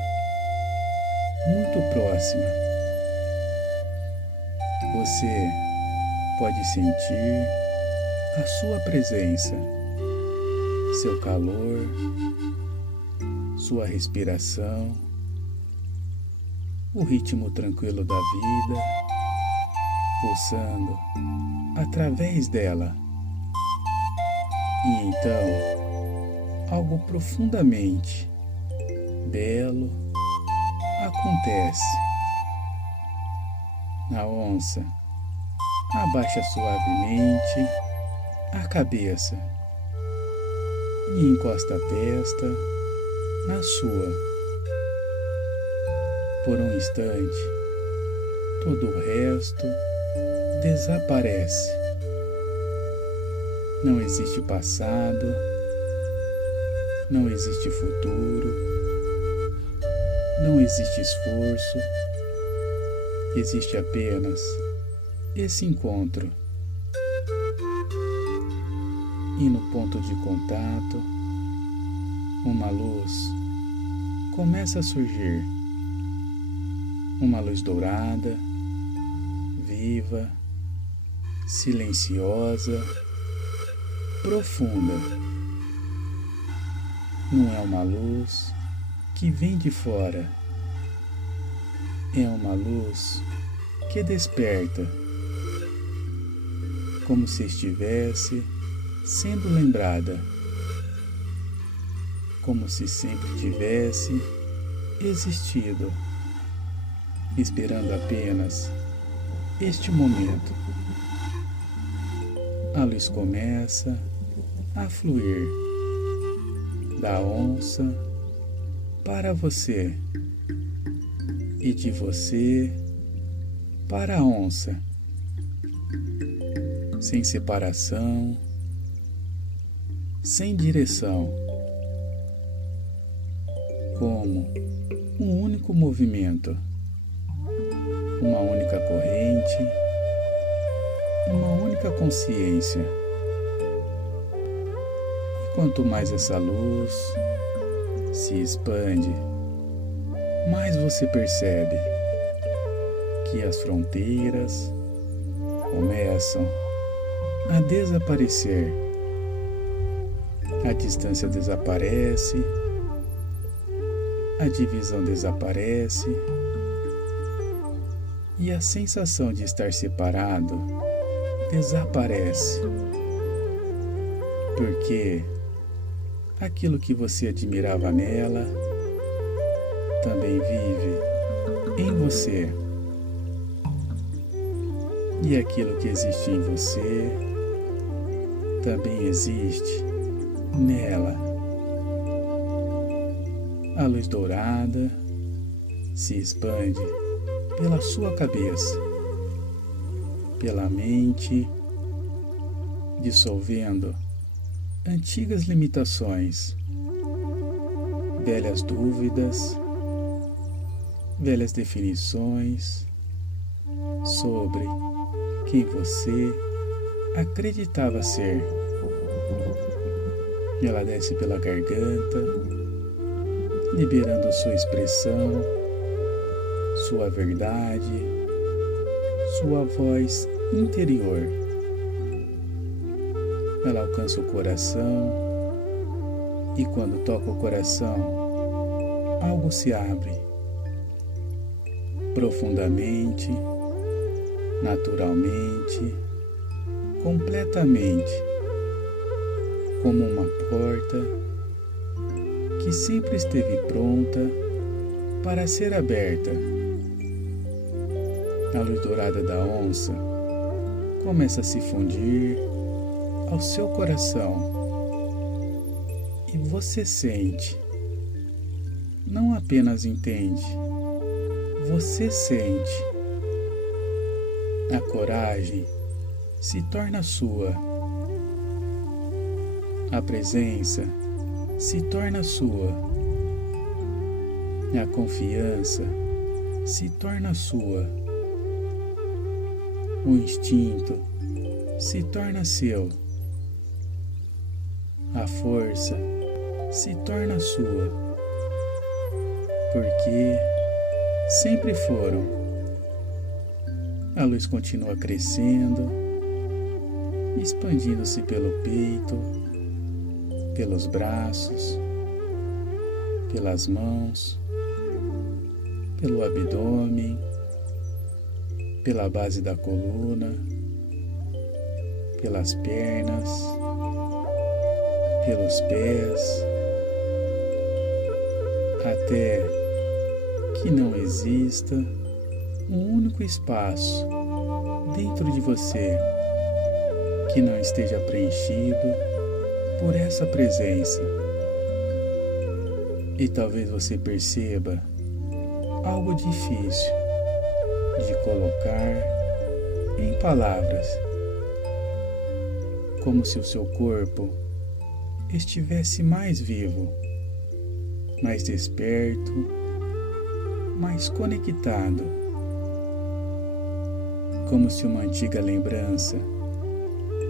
muito próxima. Você pode sentir a sua presença, seu calor, sua respiração, o ritmo tranquilo da vida pulsando através dela. E então, algo profundamente belo acontece. A onça abaixa suavemente a cabeça e encosta a testa na sua. Por um instante, todo o resto desaparece. Não existe passado, não existe futuro, não existe esforço, existe apenas esse encontro. E no ponto de contato, uma luz começa a surgir. Uma luz dourada, viva, silenciosa, profunda. Não é uma luz que vem de fora. É uma luz que desperta, como se estivesse sendo lembrada, como se sempre tivesse existido, esperando apenas este momento. A luz começa a fluir da onça para você e de você para a onça, sem separação, sem direção, como um único movimento, uma única corrente, uma única consciência. E quanto mais essa luz se expande, mais você percebe que as fronteiras começam a desaparecer. A distância desaparece, a divisão desaparece e a sensação de estar separado desaparece. Porque aquilo que você admirava nela também vive em você. E aquilo que existe em você também existe nela. A luz dourada se expande pela sua cabeça, pela mente, dissolvendo antigas limitações, velhas dúvidas, velhas definições sobre quem você acreditava ser. Ela desce pela garganta liberando sua expressão, sua verdade, sua voz interior. Ela alcança o coração e quando toca o coração, algo se abre profundamente, naturalmente, completamente, como uma porta que sempre esteve pronta para ser aberta. A luz dourada da onça começa a se fundir ao seu coração e você sente, não apenas entende, você sente. A coragem se torna sua, a presença se torna sua, a confiança se torna sua, o instinto se torna seu, a força se torna sua, porque sempre foram. A luz continua crescendo, expandindo-se pelo peito, pelos braços, pelas mãos, pelo abdômen, pela base da coluna, pelas pernas, pelos pés, até que não exista um único espaço dentro de você que não esteja preenchido por essa presença. E talvez você perceba algo difícil de colocar em palavras, como se o seu corpo estivesse mais vivo, mais desperto, mais conectado, como se uma antiga lembrança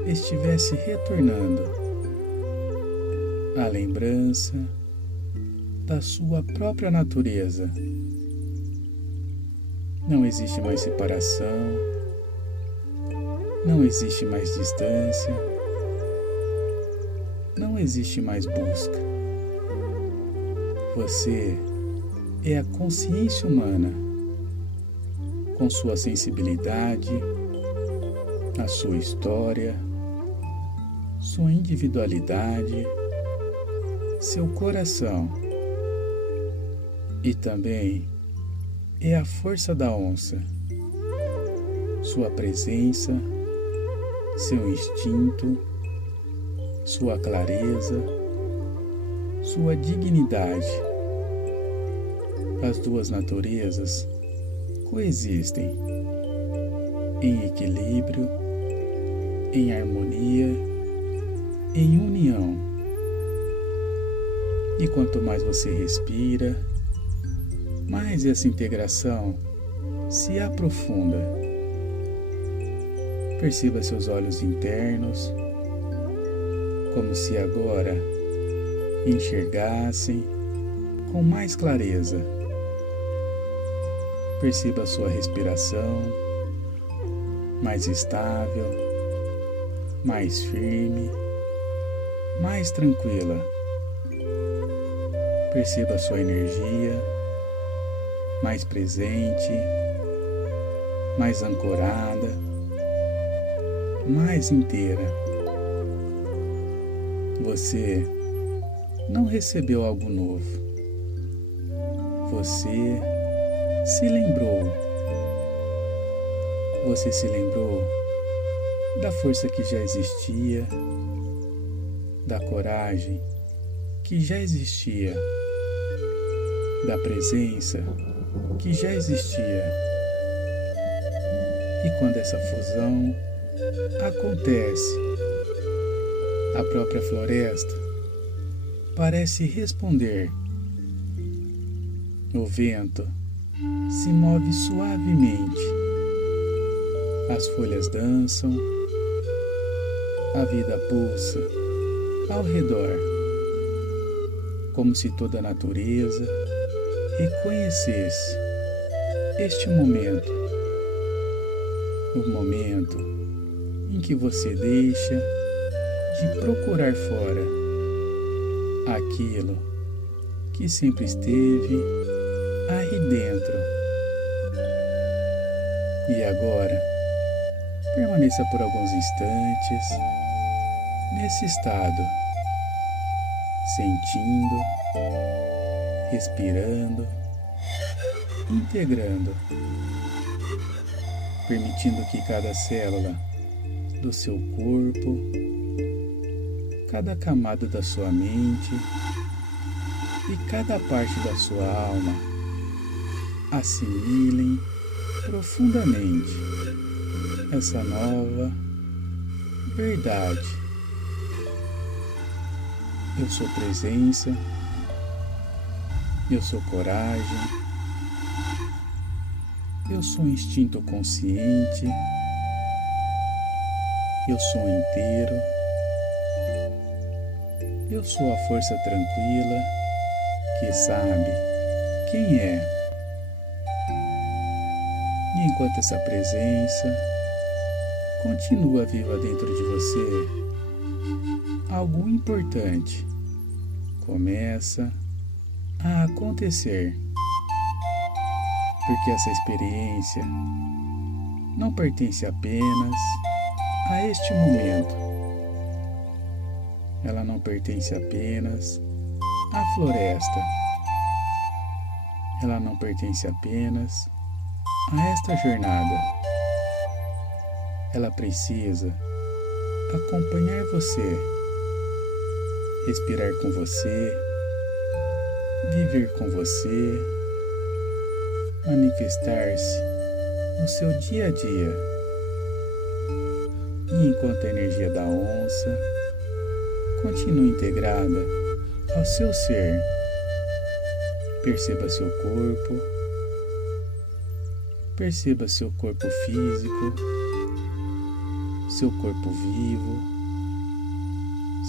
estivesse retornando, a lembrança da sua própria natureza. Não existe mais separação, não existe mais distância, não existe mais busca. Você é a consciência humana, com sua sensibilidade, a sua história, sua individualidade, seu coração. E também é a força da onça, sua presença, seu instinto, sua clareza, sua dignidade. As duas naturezas coexistem em equilíbrio, em harmonia, em união. E quanto mais você respira, mais essa integração se aprofunda. Perceba seus olhos internos, como se agora enxergassem com mais clareza. Perceba a sua respiração, mais estável, mais firme, mais tranquila. Perceba a sua energia, mais presente, mais ancorada, mais inteira. Você não recebeu algo novo. Você se lembrou. Você se lembrou da força que já existia, da coragem que já existia, da presença que já existia. E quando essa fusão acontece, a própria floresta parece responder. O vento se move suavemente, as folhas dançam, a vida pulsa ao redor, como se toda a natureza reconhecesse este momento, o momento em que você deixa de procurar fora aquilo que sempre esteve aí dentro. E agora, permaneça por alguns instantes nesse estado, sentindo, respirando, integrando, permitindo que cada célula do seu corpo, cada camada da sua mente e cada parte da sua alma assimilem profundamente essa nova verdade. Eu sou presença, eu sou coragem, eu sou instinto consciente, eu sou inteiro, eu sou a força tranquila que sabe quem é. E enquanto essa presença continua viva dentro de você, algo importante começa a acontecer. Porque essa experiência não pertence apenas a este momento. Ela não pertence apenas à floresta. Ela não pertence apenas a esta jornada. Ela precisa acompanhar você, respirar com você, viver com você, manifestar-se no seu dia a dia. E enquanto a energia da onça continua integrada ao seu ser, perceba seu corpo, perceba seu corpo físico, seu corpo vivo,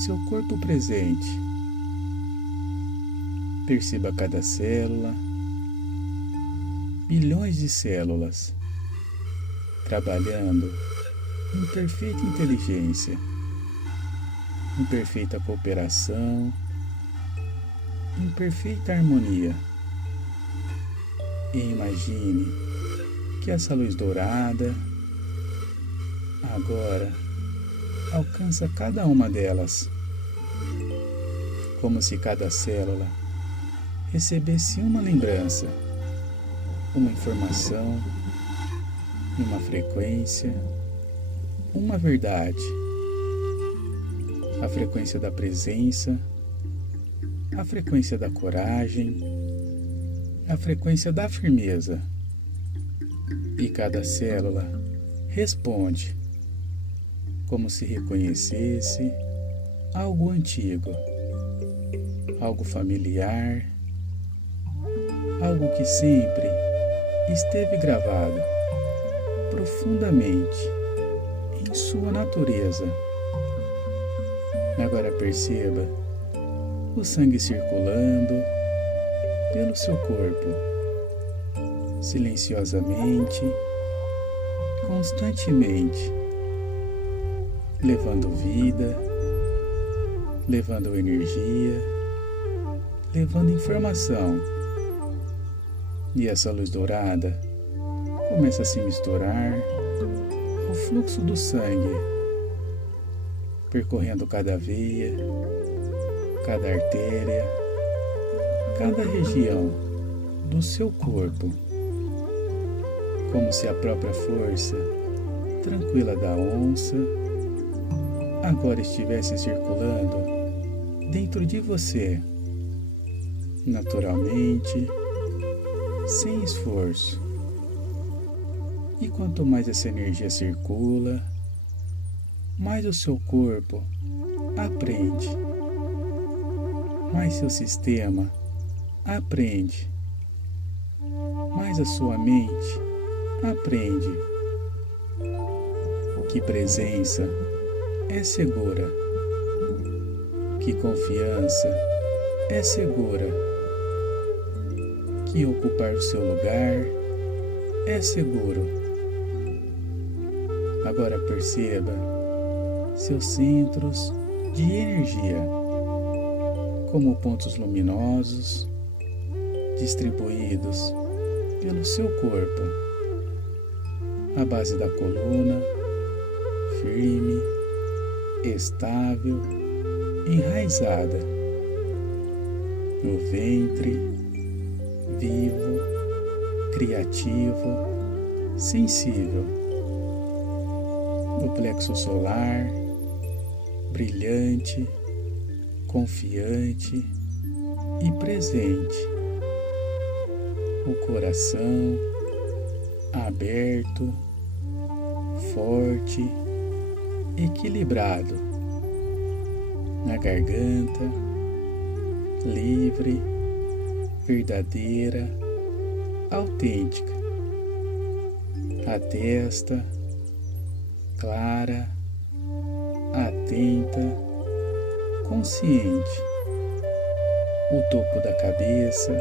seu corpo presente. Perceba cada célula, bilhões de células, trabalhando em perfeita inteligência, em perfeita cooperação, em perfeita harmonia. E imagine que essa luz dourada agora alcança cada uma delas, como se cada célula recebesse uma lembrança, uma informação, uma frequência, uma verdade. A frequência da presença, a frequência da coragem, a frequência da firmeza. E cada célula responde como se reconhecesse algo antigo, algo familiar, algo que sempre esteve gravado profundamente em sua natureza. Agora perceba o sangue circulando pelo seu corpo, silenciosamente, constantemente, levando vida, levando energia, levando informação. E essa luz dourada começa a se misturar ao fluxo do sangue, percorrendo cada veia, cada artéria, cada região do seu corpo, como se a própria força tranquila da onça agora estivesse circulando dentro de você, naturalmente, sem esforço. E quanto mais essa energia circula, mais o seu corpo aprende, mais seu sistema aprende, mais a sua mente aprende que presença é segura, que confiança é segura, que ocupar o seu lugar é seguro. Agora perceba seus centros de energia como pontos luminosos distribuídos pelo seu corpo, a base da coluna, firme, estável, enraizada, no ventre, vivo, criativo, sensível, no plexo solar, brilhante, confiante e presente, o coração aberto, forte, equilibrado, na garganta, livre, verdadeira, autêntica, a testa, clara, atenta, consciente, o topo da cabeça,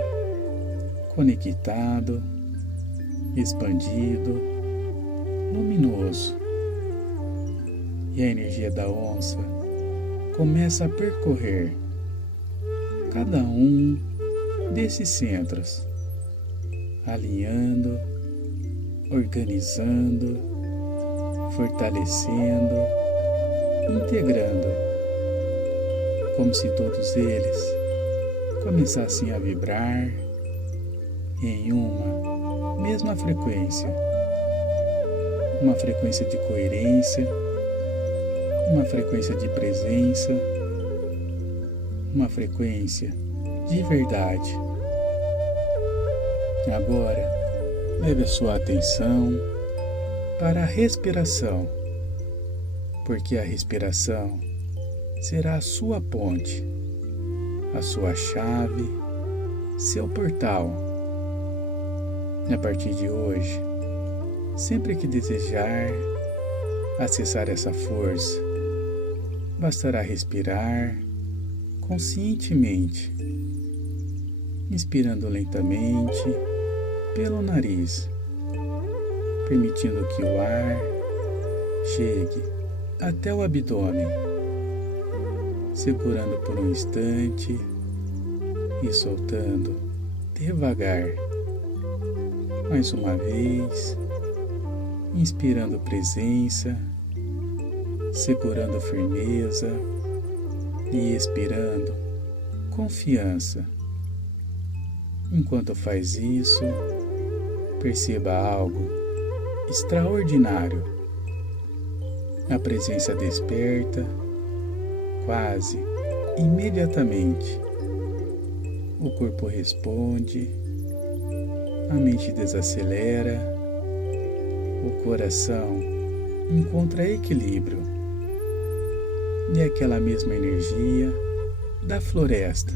conectado, expandido, luminoso. E a energia da onça começa a percorrer cada um desses centros, alinhando, organizando, fortalecendo, integrando, como se todos eles começassem a vibrar em uma mesma frequência, uma frequência de coerência, uma frequência de presença, uma frequência de verdade. Agora, leve a sua atenção para a respiração, porque a respiração será a sua ponte, a sua chave, seu portal. A partir de hoje, sempre que desejar acessar essa força, bastará respirar conscientemente, inspirando lentamente pelo nariz, permitindo que o ar chegue até o abdômen, segurando por um instante e soltando devagar. Mais uma vez, inspirando presença, segurando firmeza e expirando confiança. Enquanto faz isso, perceba algo extraordinário. A presença desperta quase imediatamente. O corpo responde, a mente desacelera, o coração encontra equilíbrio. E aquela mesma energia da floresta,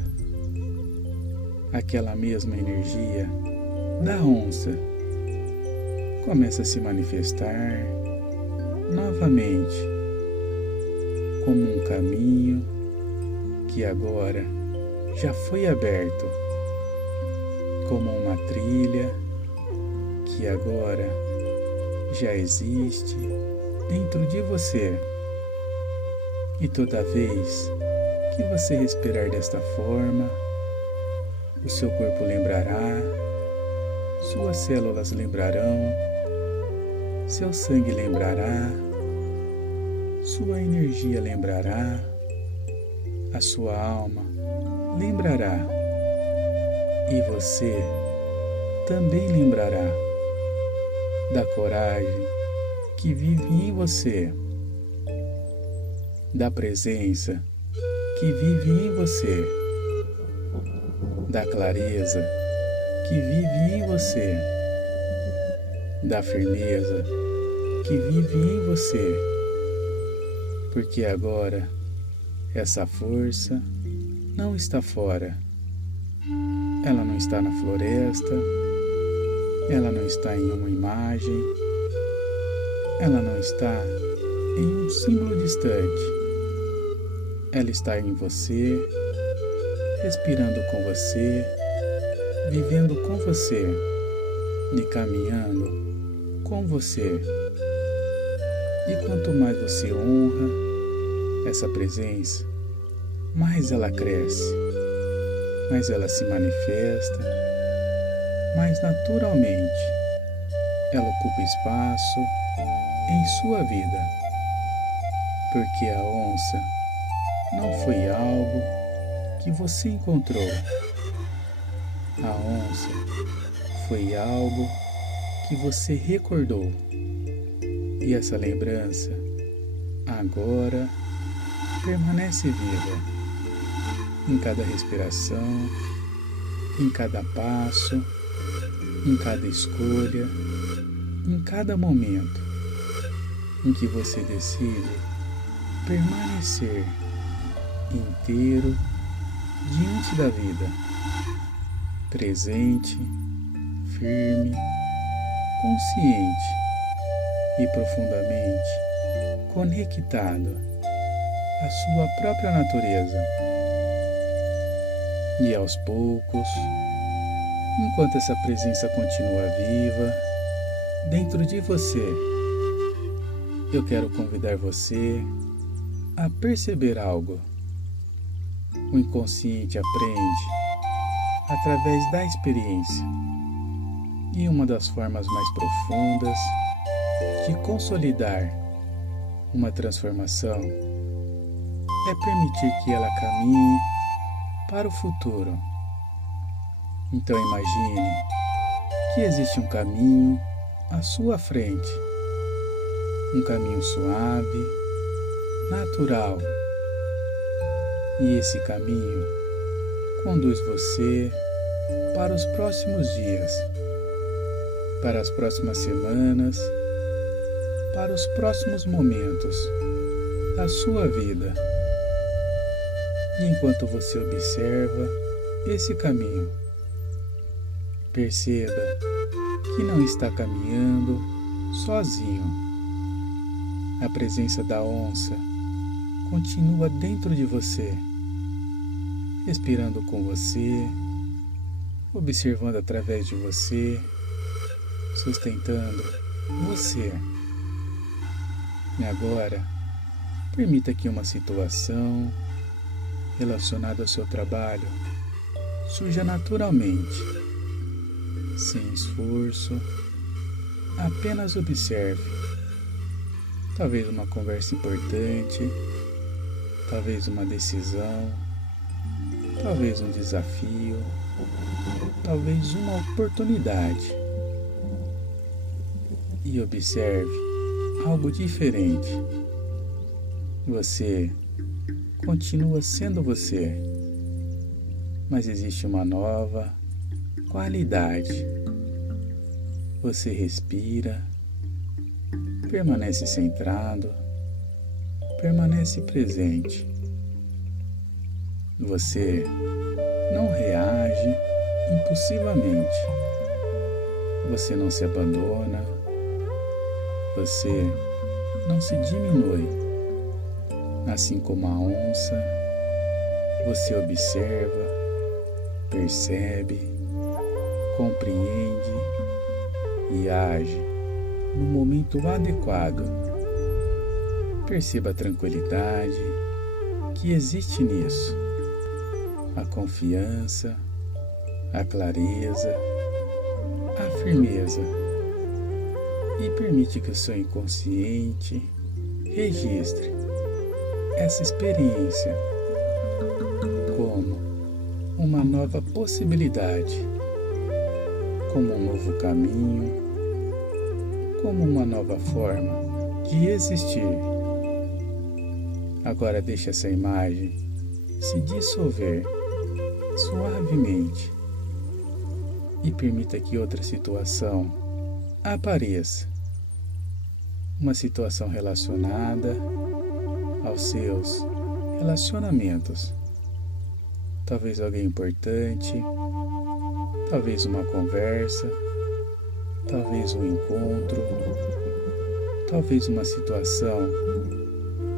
aquela mesma energia da onça, começa a se manifestar novamente como um caminho que agora já foi aberto, como uma trilha que agora já existe dentro de você. E toda vez que você respirar desta forma, o seu corpo lembrará, suas células lembrarão, seu sangue lembrará, sua energia lembrará, a sua alma lembrará, e você também lembrará da coragem que vive em você, da presença que vive em você, da clareza que vive em você, da firmeza que vive em você, porque agora essa força não está fora, ela não está na floresta, ela não está em uma imagem, ela não está em um símbolo distante, ela está em você, respirando com você, vivendo com você e caminhando com você. E quanto mais você honra essa presença, mais ela cresce, mais ela se manifesta, mais naturalmente ela ocupa espaço em sua vida. Porque a onça não foi algo que você encontrou. A onça foi algo que você recordou. E essa lembrança agora permanece viva em cada respiração, em cada passo, em cada escolha, em cada momento em que você decide permanecer inteiro diante da vida, presente, firme, consciente e profundamente conectado à sua própria natureza. E aos poucos, enquanto essa presença continua viva dentro de você, eu quero convidar você a perceber algo. O inconsciente aprende através da experiência. E uma das formas mais profundas de consolidar uma transformação é permitir que ela caminhe para o futuro. Então imagine que existe um caminho à sua frente, um caminho suave, natural, e esse caminho conduz você para os próximos dias, para as próximas semanas, para os próximos momentos da sua vida. E enquanto você observa esse caminho, perceba que não está caminhando sozinho. A presença da onça continua dentro de você, respirando com você, observando através de você, sustentando você. E agora, permita que uma situação relacionada ao seu trabalho surja naturalmente, sem esforço. Apenas observe. Talvez uma conversa importante, talvez uma decisão, talvez um desafio, talvez uma oportunidade. E observe algo diferente. Você continua sendo você, mas existe uma nova qualidade. Você respira, permanece centrado, permanece presente. Você não reage impulsivamente. Você não se abandona. Você não se diminui. Assim como a onça, você observa, percebe, compreende e age no momento adequado. Perceba a tranquilidade que existe nisso, a confiança, a clareza, a firmeza, e permite que o seu inconsciente registre essa experiência como uma nova possibilidade, como um novo caminho, como uma nova forma de existir. Agora deixe essa imagem se dissolver suavemente e permita que outra situação apareça. Uma situação relacionada aos seus relacionamentos. Talvez alguém importante, talvez uma conversa, talvez um encontro, talvez uma situação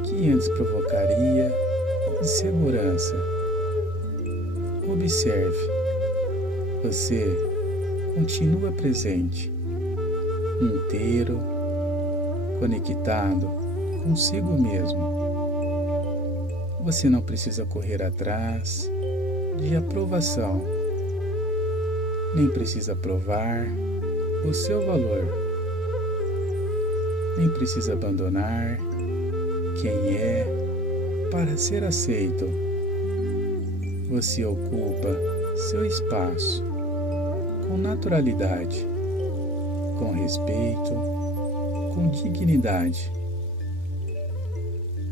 que antes provocaria insegurança. observe. Você continua presente, inteiro, conectado consigo mesmo. Você não precisa correr atrás de aprovação, nem precisa provar o seu valor, nem precisa abandonar quem é para ser aceito. Você ocupa seu espaço com naturalidade, com respeito, com dignidade.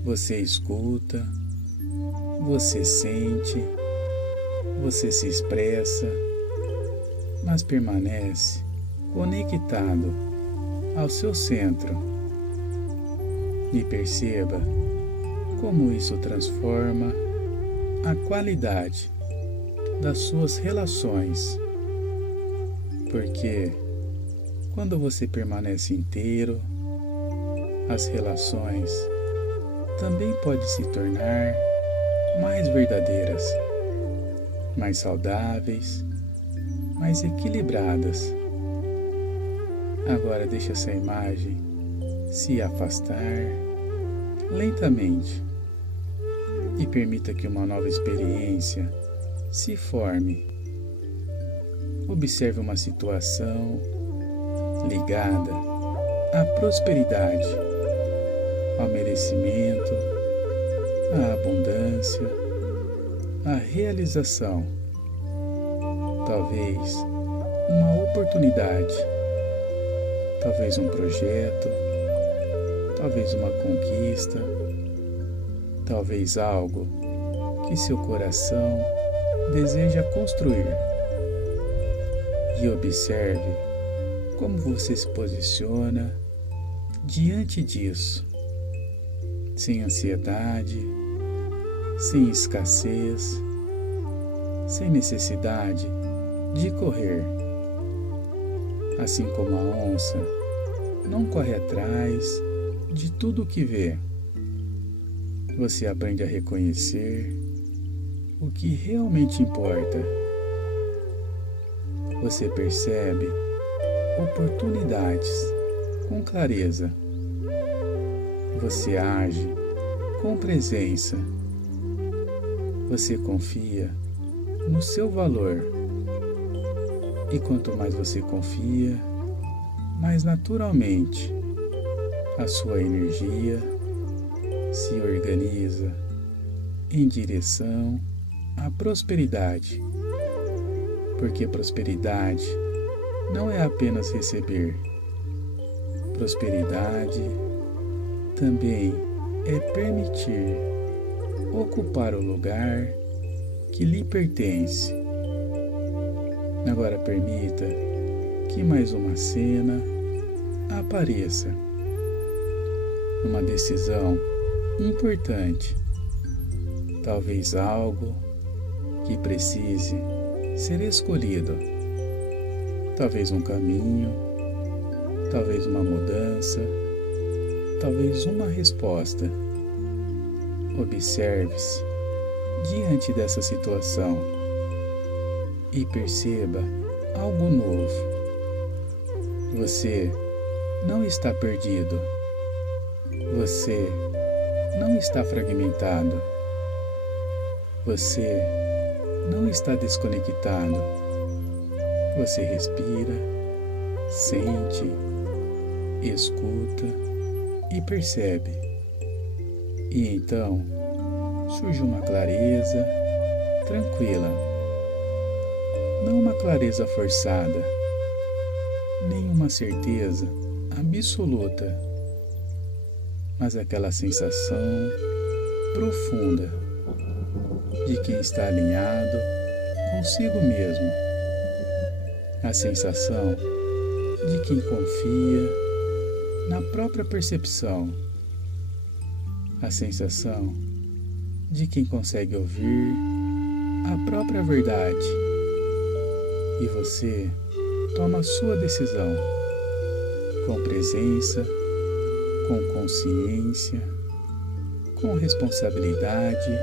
Você escuta, você sente, você se expressa, mas permanece conectado ao seu centro. E perceba como isso transforma a qualidade das suas relações. Porque quando você permanece inteiro, as relações também podem se tornar mais verdadeiras, mais saudáveis, mais equilibradas. Agora deixe essa imagem se afastar lentamente e permita que uma nova experiência se forme. Observe uma situação ligada à prosperidade, ao merecimento, à abundância, à realização. Talvez uma oportunidade, talvez um projeto, talvez uma conquista, talvez algo que seu coração deseja construir. E observe como você se posiciona diante disso, sem ansiedade, sem escassez, sem necessidade de correr. Assim como a onça não corre atrás de tudo o que vê, você aprende a reconhecer o que realmente importa. Você percebe oportunidades com clareza. Você age com presença. Você confia no seu valor. E quanto mais você confia, mais naturalmente a sua energia se organiza em direção à prosperidade. Porque prosperidade não é apenas receber. Prosperidade também é permitir ocupar o lugar que lhe pertence. Agora permita que mais uma cena apareça. Uma decisão importante. Talvez algo que precise ser escolhido. Talvez um caminho, talvez uma mudança, talvez uma resposta. Observe-se diante dessa situação e perceba algo novo. Você não está perdido. Você não está fragmentado. Você não está desconectado. Você respira, sente, escuta e percebe. E então surge uma clareza tranquila. Não uma clareza forçada, nem uma certeza absoluta, mas aquela sensação profunda de quem está alinhado consigo mesmo. A sensação de quem confia na própria percepção. A sensação de quem consegue ouvir a própria verdade. E você toma a sua decisão com presença, com consciência, com responsabilidade,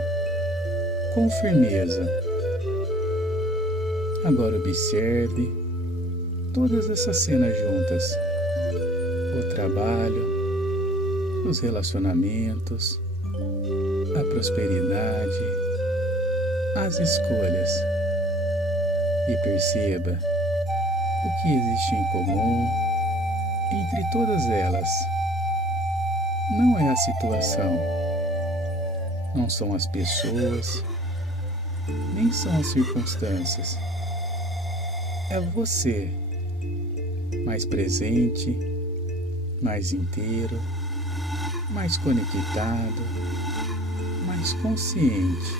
com firmeza. Agora observe todas essas cenas juntas. O trabalho, os relacionamentos, a prosperidade, as escolhas. E perceba o que existe em comum entre todas elas. Não é a situação, não são as pessoas, nem são as circunstâncias. É você, mais presente, mais inteiro, mais conectado, mais consciente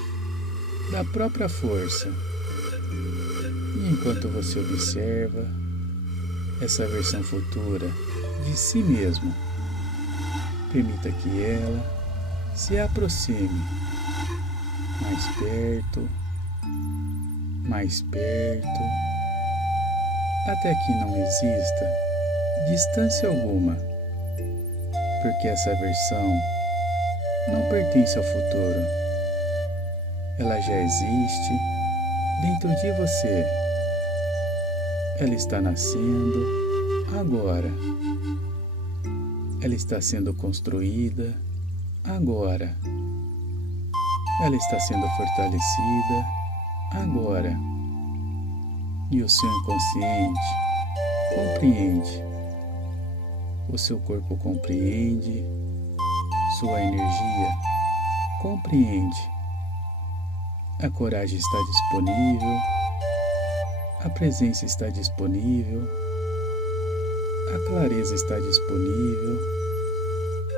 da própria força. E enquanto você observa essa versão futura de si mesmo, permita que ela se aproxime mais perto, até que não exista distância alguma, porque essa versão não pertence ao futuro. Ela já existe dentro de você. Ela está nascendo agora. Ela está sendo construída agora. Ela está sendo fortalecida agora. E o seu inconsciente compreende. O seu corpo compreende. Sua energia compreende. A coragem está disponível. A presença está disponível. A clareza está disponível.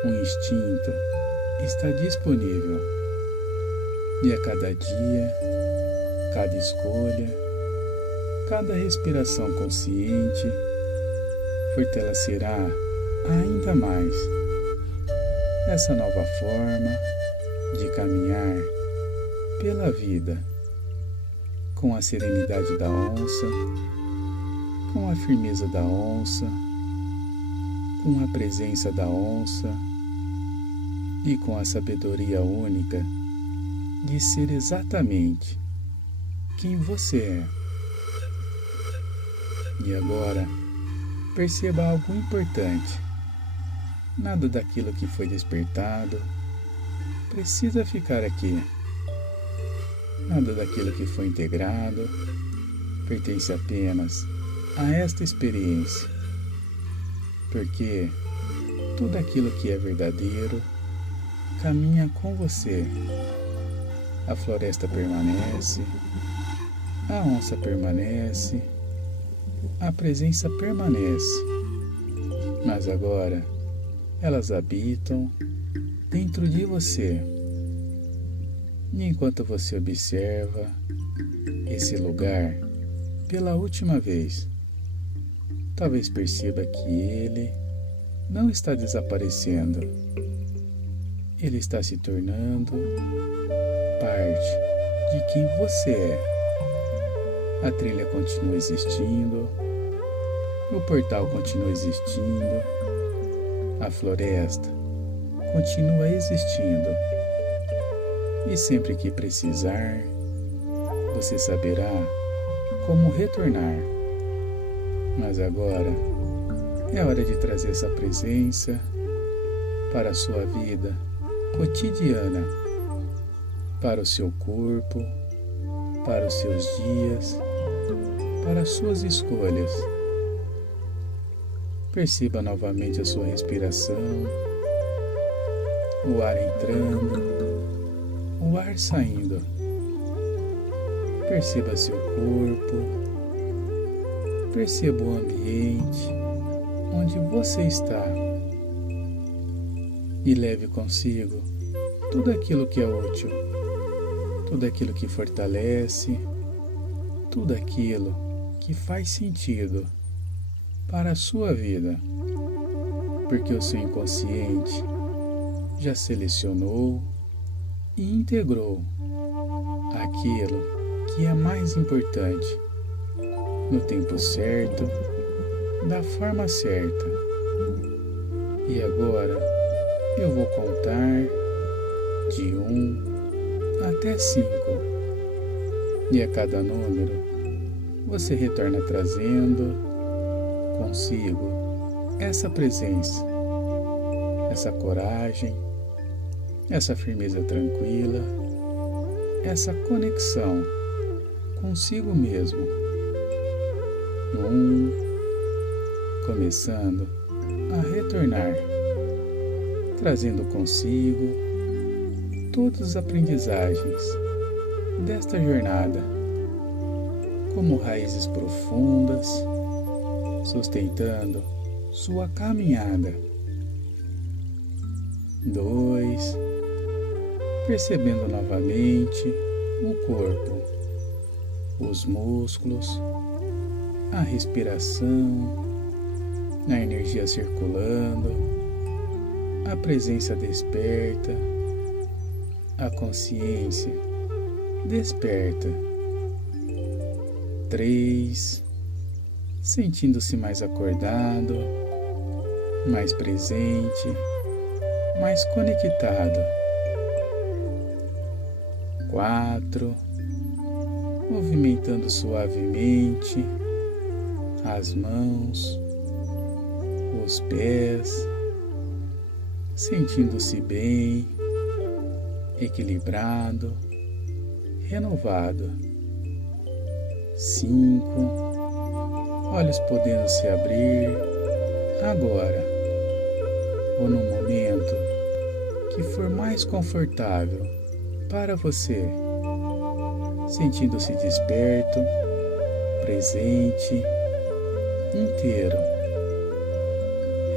O instinto está disponível. E a cada dia, cada escolha, cada respiração consciente fortalecerá ainda mais essa nova forma de caminhar pela vida, com a serenidade da onça, com a firmeza da onça, com a presença da onça e com a sabedoria única de ser exatamente quem você é. E agora, perceba algo importante. Nada daquilo que foi despertado precisa ficar aqui. Nada daquilo que foi integrado pertence apenas a esta experiência. Porque tudo aquilo que é verdadeiro caminha com você. A floresta permanece, a onça permanece, a presença permanece. Mas agora elas habitam dentro de você. E enquanto você observa esse lugar pela última vez, talvez perceba que ele não está desaparecendo. Ele está se tornando parte de quem você é. A trilha continua existindo, o portal continua existindo, a floresta continua existindo. E sempre que precisar, você saberá como retornar. Mas agora é hora de trazer essa presença para a sua vida cotidiana, para o seu corpo, para os seus dias, para as suas escolhas. Perceba novamente a sua respiração, o ar entrando, o ar saindo. Perceba seu corpo, perceba o ambiente onde você está e leve consigo tudo aquilo que é útil, tudo aquilo que fortalece, tudo aquilo que faz sentido para a sua vida, porque o seu inconsciente já selecionou e integrou aquilo que é mais importante, no tempo certo, da forma certa. E agora eu vou contar de 1 até 5, e a cada número você retorna trazendo consigo essa presença, essa coragem, essa firmeza tranquila, essa conexão consigo mesmo. Começando a retornar, trazendo consigo todas as aprendizagens desta jornada, como raízes profundas, sustentando sua caminhada. 2, percebendo novamente o corpo, os músculos, a respiração, a energia circulando, a presença desperta, a consciência desperta. 3, sentindo-se mais acordado, mais presente, mais conectado. 4, movimentando suavemente as mãos, os pés, sentindo-se bem, equilibrado, renovado. 5, olhos podendo se abrir agora, ou no momento que for mais confortável para você, sentindo-se desperto, presente, inteiro.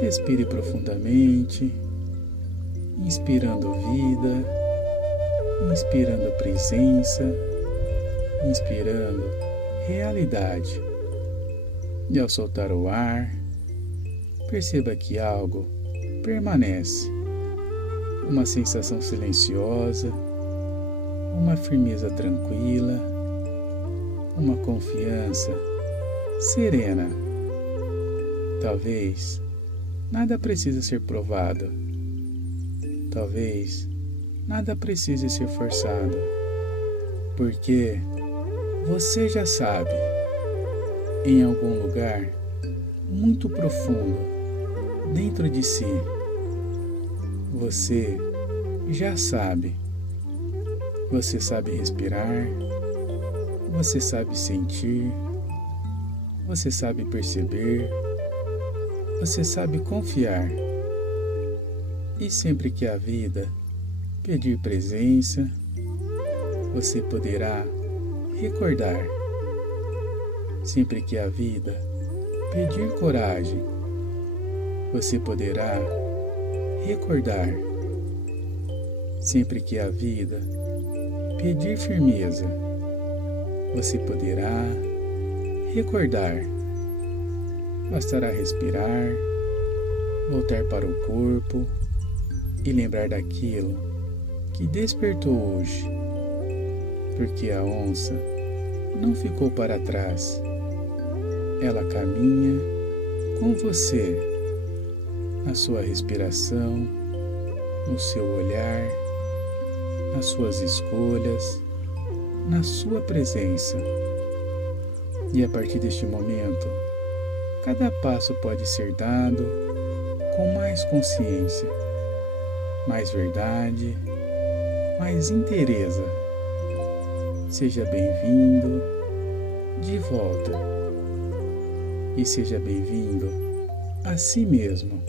Respire profundamente, inspirando vida, inspirando presença, inspirando realidade. E ao soltar o ar, perceba que algo permanece, uma sensação silenciosa, uma firmeza tranquila, uma confiança serena. Talvez nada precise ser provado, talvez nada precise ser forçado, porque você já sabe, em algum lugar muito profundo dentro de si, você já sabe. Você sabe respirar, você sabe sentir, você sabe perceber, você sabe confiar. E sempre que a vida pedir presença, você poderá recordar. Sempre que a vida pedir coragem, você poderá recordar. Sempre que a vida pedir firmeza, você poderá recordar. Bastará respirar, voltar para o corpo e lembrar daquilo que despertou hoje, porque a onça não ficou para trás. Ela caminha com você, na sua respiração, no seu olhar, nas suas escolhas, na sua presença. E a partir deste momento, cada passo pode ser dado com mais consciência, mais verdade, mais inteireza. Seja bem-vindo de volta e seja bem-vindo a si mesmo.